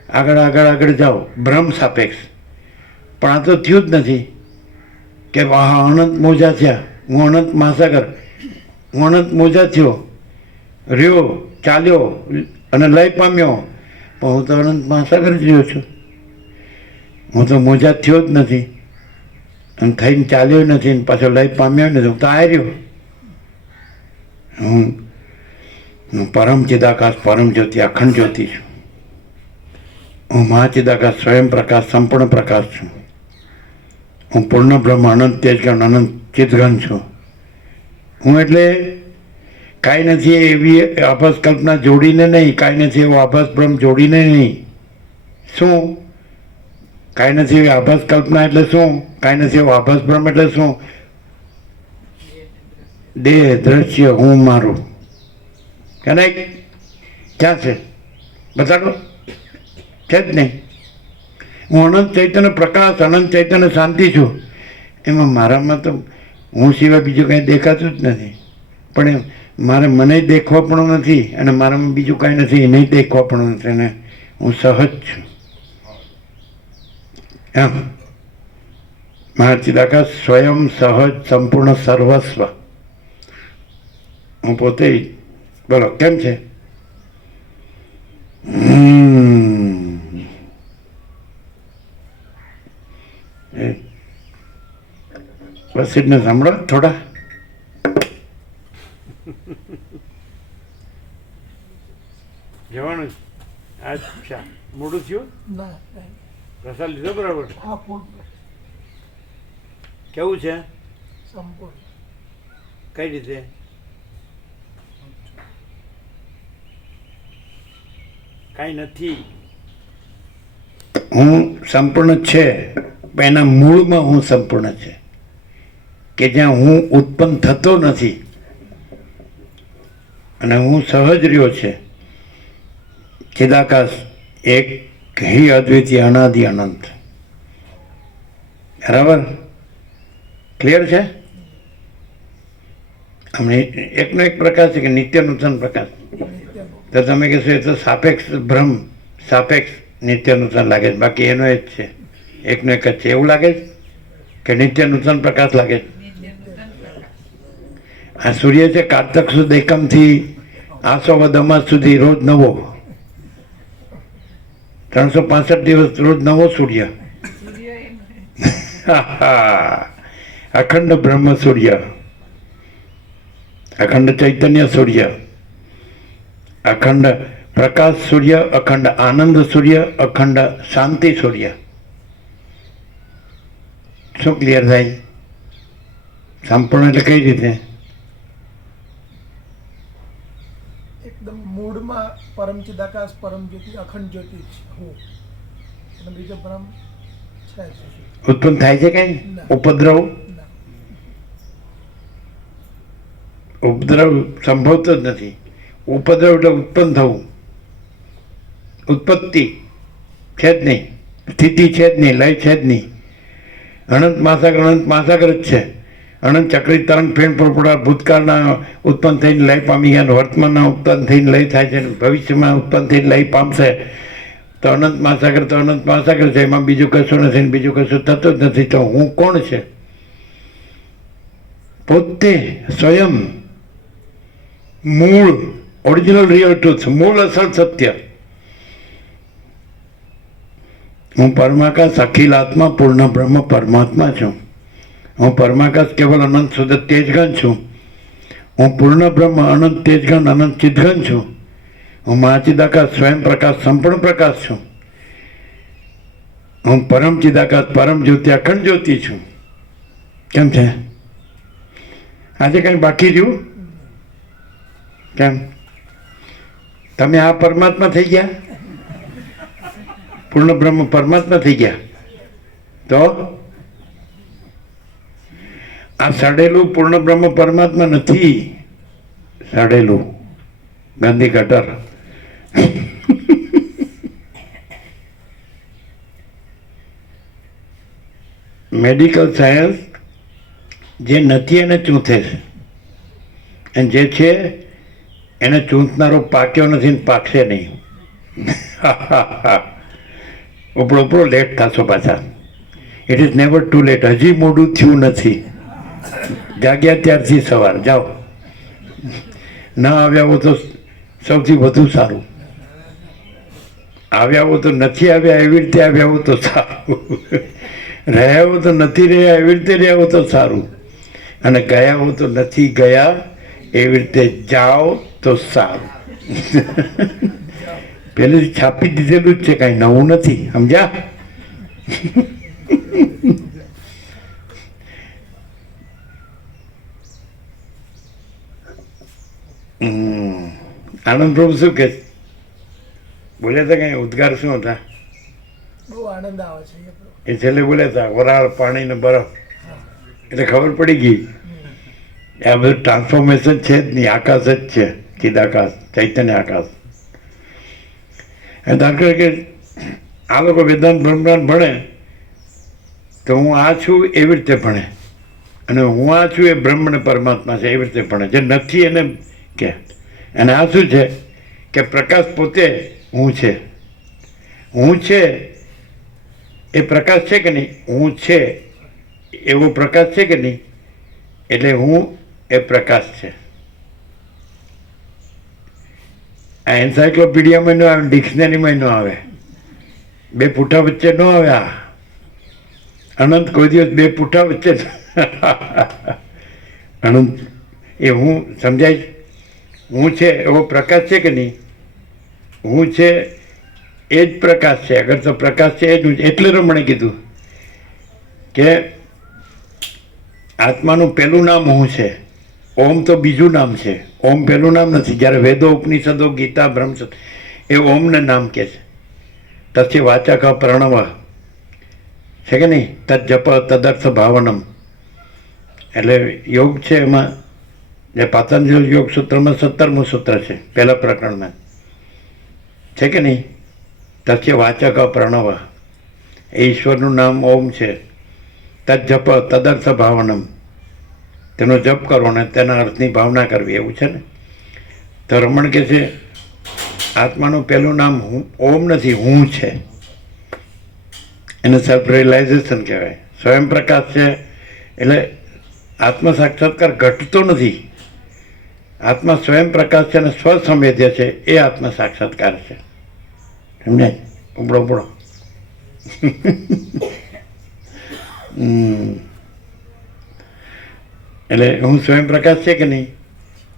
આગળ આગળ આગળ જાઓ, ભ્રમ સાપેક્ષ. પણ આ તો થયું જ નથી કે વાહ અનંત મોજા થયા, હું અનંત મહાસાગર, હું અનંત મોજા થયો, રહ્યો, ચાલ્યો અને લય પામ્યો. પણ હું તો અનંત મહાસાગર જ રહ્યો છું. હું તો મોજા થયો જ નથી અને થઈને ચાલ્યો નથી અને પાછો લય પામ્યો નથી. હું તો આ રહ્યો. હું પરમ ચિદાકાશ, પરમ જ્યોતિ, અખંડ જ્યોતિ છું. હું મહાચિદાકાશ, સ્વયં પ્રકાશ, સંપૂર્ણ પ્રકાશ છું. હું પૂર્ણ બ્રહ્મ, અનંત તેજગણ, અનંત ચિદગણ છું. હું એટલે કાંઈ નથી એવી આભાસ કલ્પના જોડીને નહીં, કાંઈ નથી એવો આભાસ બ્રહ્મ જોડીને નહીં. શું? કાંઈ નથી એવી આભાસ કલ્પના એટલે શું? કાંઈ નથી એવો આભાસ બ્રહ્મ એટલે શું? દેહ, દ્રશ્ય, હું, મારું. કે નહીં? ક્યાં છે? બતાડો. છે જ નહીં. હું અનંત ચૈતન્ય પ્રકાશ, અનંત ચૈતન્ય શાંતિ છું. એમાં મારામાં તો હું સિવાય બીજું કાંઈ દેખાતું જ નથી. પણ મારે મને દેખવા પણ નથી અને મારામાં બીજું કાંઈ નથી, એ નહીં દેખવા પણ નથી. અને હું સહજ છું. એમ મહાચિદાકાશ સ્વયં સહજ સંપૂર્ણ સર્વસ્વ. હું પોતે. બોલો કેમ છે? વસીને સાંભળો થોડા. જવાનું અચ્છા, મોડું થયું? પ્રસાદ લીધો બરાબર? કેવું છે? કઈ રીતે? કાંઈ નથી. હું સંપૂર્ણ છે, એના મૂળમાં હું સંપૂર્ણ છે, કે જ્યાં હું ઉત્પન્ન થતો નથી અને હું સહજ રહ્યો છે. ચિદાકાશ એક હિ અદ્વિતીય અનાદિ અનંત. બરાબર? ક્લિયર છે? અમને એકનો એક પ્રકાશ છે કે નિત્ય નૂતન પ્રકાશ. તો તમે કહેશો એ તો સાપેક્ષ ભ્રમ, સાપેક્ષ નિત્ય નૂતન લાગે છે. બાકી એનો જ છે, એકનો એક જ છે. એવું લાગે છે કે નિત્ય નૂતન પ્રકાશ લાગે છે? આ સૂર્ય છે, કારતક સુદ એકમથી આસો વદમાસ સુધી રોજ નવો, 365 દિવસ રોજ નવો સૂર્ય. અખંડ બ્રહ્મ સૂર્ય, અખંડ ચૈતન્ય સૂર્ય, અખંડ પ્રકાશ સૂર્ય, અખંડ આનંદ સૂર્ય, અખંડ શાંતિ સૂર્ય. શું ક્લિયર થાય? સંપૂર્ણ એટલે કઈ રીતે? એકદમ મૂળમાં પરમ ચિદાકાશ, પરમ જ્યોતિ, અખંડ જ્યોતિ હું, અને બીજો પરમ છે. ઉત્પન્ન થાય છે કઈ ઉપદ્રવ? ઉપદ્રવ સંભવતો જ નથી. ઉપદ્રવ એટલે ઉત્પન્ન થવું. ઉત્પત્તિ છે જ નહીં, સ્થિતિ છે જ નહીં, લય છે જ નહીં. અનંત મહાસાગર જ છે. અનંત ચક્રી તરંગ ફેણ પરપોટા ભૂતકાળના ઉત્પન્ન થઈને લય પામી ગયા, વર્તમાનના ઉત્પન્ન થઈને લય થાય છે, ભવિષ્યમાં ઉત્પન્ન થઈને લય પામશે. તો અનંત મહાસાગર છે. એમાં બીજું કશું નથી ને બીજું કશું થતું જ નથી. તો હું કોણ છે? પોતે સ્વયં મૂળ, ઓરિજિનલ રિયલ ટ્રુથ, મૂળ અસલ સત્ય. હું પરમાકાશ, અખિલ આત્મા, પૂર્ણ બ્રહ્મ પરમાત્મા છું. હું પરમાકાશ કેવલ અનંત શુદ્ધ તેજગન છું. હું પૂર્ણ બ્રહ્મ અનંત તેજગન, અનંત ચિદગન છું. હું મહાચિદાકાશ, સ્વયં પ્રકાશ, સંપૂર્ણ પ્રકાશ છું. હું પરમ ચિદાકાશ, પરમ જ્યોતિ, અખંડ જ્યોતિ છું. કેમ છે? આજે કઈ બાકી રહ્યું? કેમ? તમે આ પરમાત્મા થઈ ગયા? પૂર્ણ બ્રહ્મ પરમાત્મા થઈ ગયા? તો આ સડેલું પૂર્ણ બ્રહ્મ પરમાત્મા નથી, સડેલું ગાંધી ગટર. મેડિકલ સાયન્સ જે નથી એને ચૂંથે છે, અને જે છે એને ચૂંટનારો પાક્યો નથી ને પાકશે નહીં. ઉપડો ઉપડો લેટ થશો પાછા. It is never too late. હજી મોડું થયું નથી. જાગ્યા ત્યારથી સવાર જાઓ. ના આવ્યા હો તો સૌથી વધુ સારું, આવ્યા હો તો નથી આવ્યા એવી રીતે આવ્યા હો તો સારું, રહ્યા હો તો નથી રહ્યા એવી રીતે રહ્યા હો તો સારું, અને ગયા હો તો નથી ગયા એવી રીતે જાઓ તો સારું. પહેલેથી છાપી દીધેલું જ છે, કાંઈ નવું નથી. સમજ્યા? આનંદ પ્રભુ શું કે બોલ્યા હતા? કઈ ઉદ્ગાર શું હતા? બહુ આનંદ આવે છે એ પ્રભુ. એ છેલ્લે બોલ્યા હતા વરાળ, પાણી ને બરફ. એટલે ખબર પડી ગઈ આ બધું ટ્રાન્સફોર્મેશન છે જ નહીં, આકાશ જ છે, ચિદાકાશ, ચૈતન્ય આકાશ. દાખલા કે આ લોકો વેદાંત બ્રહ્માંડ ભણે તો હું આ છું એવી રીતે ભણે, અને હું આ છું એ બ્રહ્મ ને પરમાત્મા છે એવી રીતે ભણે. જે નથી એને કે, અને આ શું છે કે પ્રકાશ પોતે હું છે. હું છે એ પ્રકાશ છે કે નહીં? હું છે એવો પ્રકાશ છે કે નહીં? એટલે હું એ પ્રકાશ છે. આ એન્સાયક્લોપીડિયામાં ન આવે, ડિક્શનરીમાં ન આવે, બે પૂઠા વચ્ચે ન આવે. આ અનંત કોઈ દિવસ બે પૂઠા વચ્ચે અનંત એ હું સમજાય. હું છે એવો પ્રકાશ છે કે નહીં? હું છે એ જ પ્રકાશ છે. અગર તો પ્રકાશ છે એ જ. એટલે રમણે કીધું કે આત્માનું પહેલું નામ હું છે, ઓમ તો બીજું નામ છે. ઓમ પહેલું નામ નથી. જ્યારે વેદો, ઉપનિષદો, ગીતા, બ્રહ્મસૂત્ર એ ઓમને નામ કહે છે. તસ્ય વાચક પ્રણવ છે કે નહીં? તદ જપ તદર્થ ભાવનમ. એટલે યોગ છે એમાં જે પાતંજલ યોગ સૂત્રમાં 17મું સૂત્ર છે, પહેલા પ્રકરણમાં છે કે નહીં? તસ્ય વાચક પ્રણવ, એ ઈશ્વરનું નામ ઓમ છે. તદ જપ તદર્થ ભાવનમ, તેનો જપ કરવો ને તેના અર્થની ભાવના કરવી, એવું છે ને. તો રમણ કહે છે આત્માનું પહેલું નામ ઓમ નથી, હું છે. એને સેલ્ફ રિયલાઇઝેશન કહેવાય. સ્વયં પ્રકાશ છે. એટલે આત્મ સાક્ષાત્કાર ઘટતો નથી. આત્મા સ્વયં પ્રકાશ છે અને સ્વસંવેદ્ય છે, એ આત્મ સાક્ષાત્કાર છે. સમજાય? ઉપડો ઉપડો. એટલે હું સ્વયં પ્રકાશ છે કે નહીં?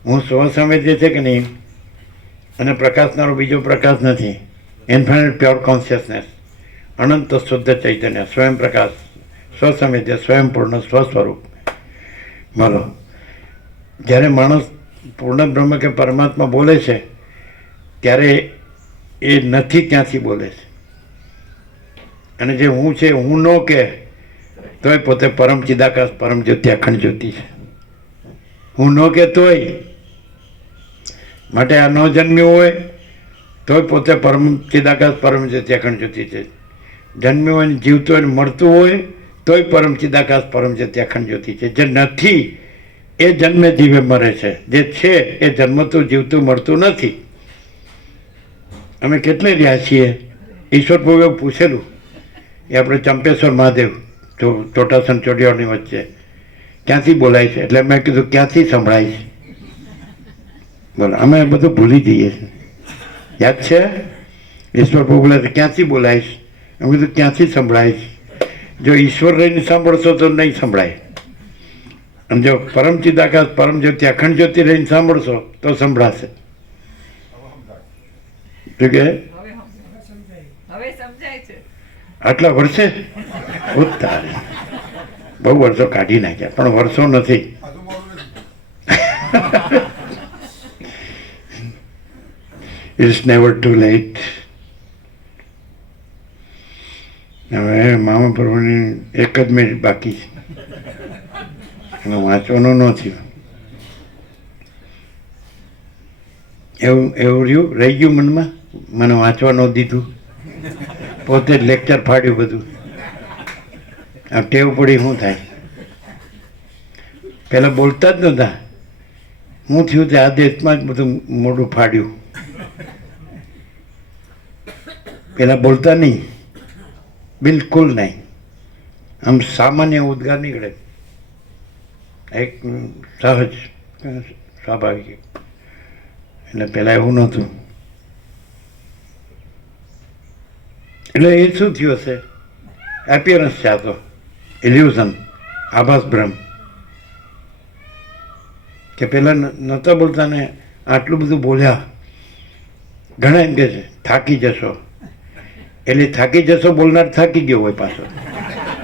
હું સ્વસંવેદ્ય છે કે નહીં? અને પ્રકાશનારો બીજો પ્રકાશ નથી. ઇન્ફાઇનાઇટ પ્યોર કોન્શિયસનેસ, અનંત શુદ્ધ ચૈતન્ય, સ્વયં પ્રકાશ, સ્વસંવેદ્ય, સ્વયંપૂર્ણ, સ્વસ્વરૂપ. બોલો, જ્યારે માણસ પૂર્ણ બ્રહ્મ કે પરમાત્મા બોલે છે ત્યારે એ નથી ત્યાંથી બોલે છે. અને જે હું છે હું નો કે તોય પોતે પરમ ચિદાકાશ, પરમ જ્યોતિ, અખંડ જ્યોતિ છે. હું નો કે તોય, માટે આ ન જન્મ્યું હોય તોય પોતે પરમ ચિદાકાશ, પરમ જ્યોતિ, અખંડ જ્યોતિ છે. જન્મ્યું હોય ને જીવતું હોય ને મળતું હોય તોય પરમ ચિદાકાશ, પરમ જ્યોતિ, અખંડ જ્યોતિ છે. જે નથી એ જન્મે જીવે મરે છે. જે છે એ જન્મતું જીવતું મળતું નથી. અમે કેટલે રહ્યા છીએ? ઈશ્વર પ્રભુએ પૂછેલું. એ આપણે ચંપેશ્વર મહાદેવ ચોટાસન ચોડિયાની વચ્ચે ક્યાંથી બોલાય છે? એટલે મેં કીધું ક્યાંથી સંભળાય છે? બોલો, અમે બધું ભૂલી જઈએ છીએ. યાદ છે? ઈશ્વર પ્રભુ બોલે ક્યાંથી બોલાય છે? અમે કીધું ક્યાંથી સંભળાય છે? જો ઈશ્વર રહીને સાંભળશો તો નહીં સંભળાય, અને જો પરમ ચિદાકાશ, પરમ જ્યોતિ, અખંડ જ્યોતિ રહીને સાંભળશો તો સંભળાશે. શું કે આટલા વર્ષે ઉત્તાર બહુ વર્ષો કાઢી નાખ્યા, પણ વર્ષો નથી. It's never too late. હવે મામા પ્રભુની એક જ મિનિટ બાકી છે, અને વાંચવાનું ન થયું. એવું રહી ગયું મનમાં, મને વાંચવા ન દીધું, પોતે જ લેક્ચર ફાડ્યું બધું. આ ટેવ પડી શું થાય? પહેલાં બોલતા જ નહોતા, હું થયું તે આદેશમાં જ બધું મોઢું ફાડ્યું. પહેલાં બોલતા નહીં, બિલકુલ નહીં, આમ સામાન્ય ઉદ્ગાર નીકળે, એક સહજ સ્વાભાવિક. એટલે પહેલાં એવું નહોતું. એટલે એ શું થયું હશે? એપિયરન્સ છે, આ તો ઇલ્યુઝન, આભાસ ભ્રમ. કે પહેલાં નહોતા બોલતા ને આટલું બધું બોલ્યા. ઘણા એમ કહે છે થાકી જશો, એટલે થાકી જશો બોલનાર થાકી ગયો હોય પાછો.